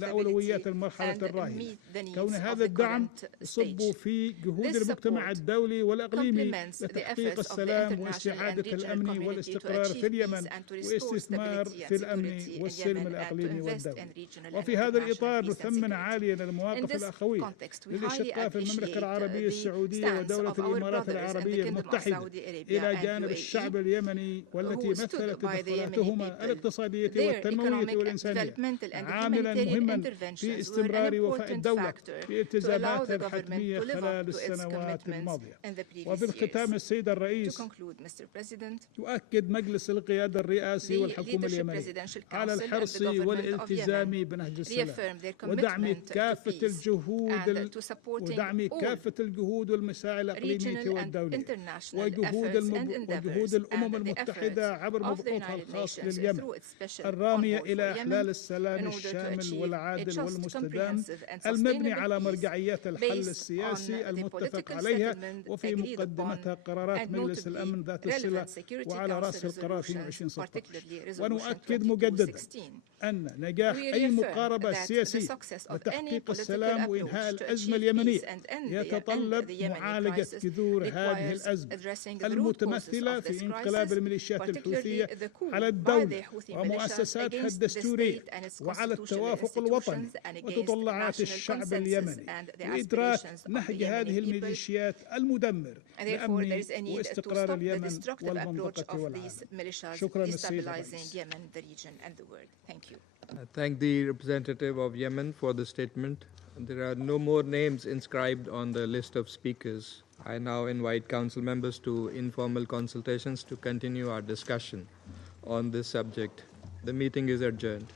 لأولويات المرحلة الراهنة. كون هذا الدعم يصب في جهود المجتمع الدولي والإقليمي لتحقيق السلام واستعادة الأمن والاستقرار في اليمن واستثمار في الأمن والسلم الإقليمي والدولي. وفي هذا الإطار نثمن عاليا المواقف الأخوية للأشقاء في المملكة العربية السعودية ودولة الإمارات العربية المتحدة إلى جانب الشعب اليمني والتي مثلت تدخلاتهما الاقتصادية والتنموية والإنسانية عاملا مهما في استمرار وفاء الدولة بالتزاماتها الحتمية خلال السنوات الماضية. وفي الختام السيد الرئيس، يؤكد مجلس القيادة الرئاسي والحكومة اليمنية على الحرص والالتزام بنهج السلام ودعم كافة الجهود والمساعي الإقليمية والدولية وجهود الأمم المتحدة عبر مبعوثها الخاص لليمن الرامية إلى إحلال السلام الشامل والعادل والمستدام المبني على مرجعيات الحل السياسي المتفق عليها وفي مقدمتها قرارات مجلس الأمن ذات الصلة وعلى على رأس القرار في 2016. ونؤكد مجددا أن نجاح أي مقاربة سياسية لتحقيق السلام وإنهاء الأزمة اليمنية يتطلب معالجة جذور هذه الأزمة المتمثلة في انقلاب الميليشيات الحوثية على الدولة ومؤسساتها الدستورية وعلى التوافق الوطني وتطلعات الشعب اليمني وإدراك نهج هذه الميليشيات المدمر لأمن واستقرار اليمن والمنطقة والعالم. شكرا للسيد الرئيس. I thank the representative of Yemen for the statement. There are no more names inscribed on the list of speakers. I now invite council members to informal consultations to continue our discussion on this subject. The meeting is adjourned.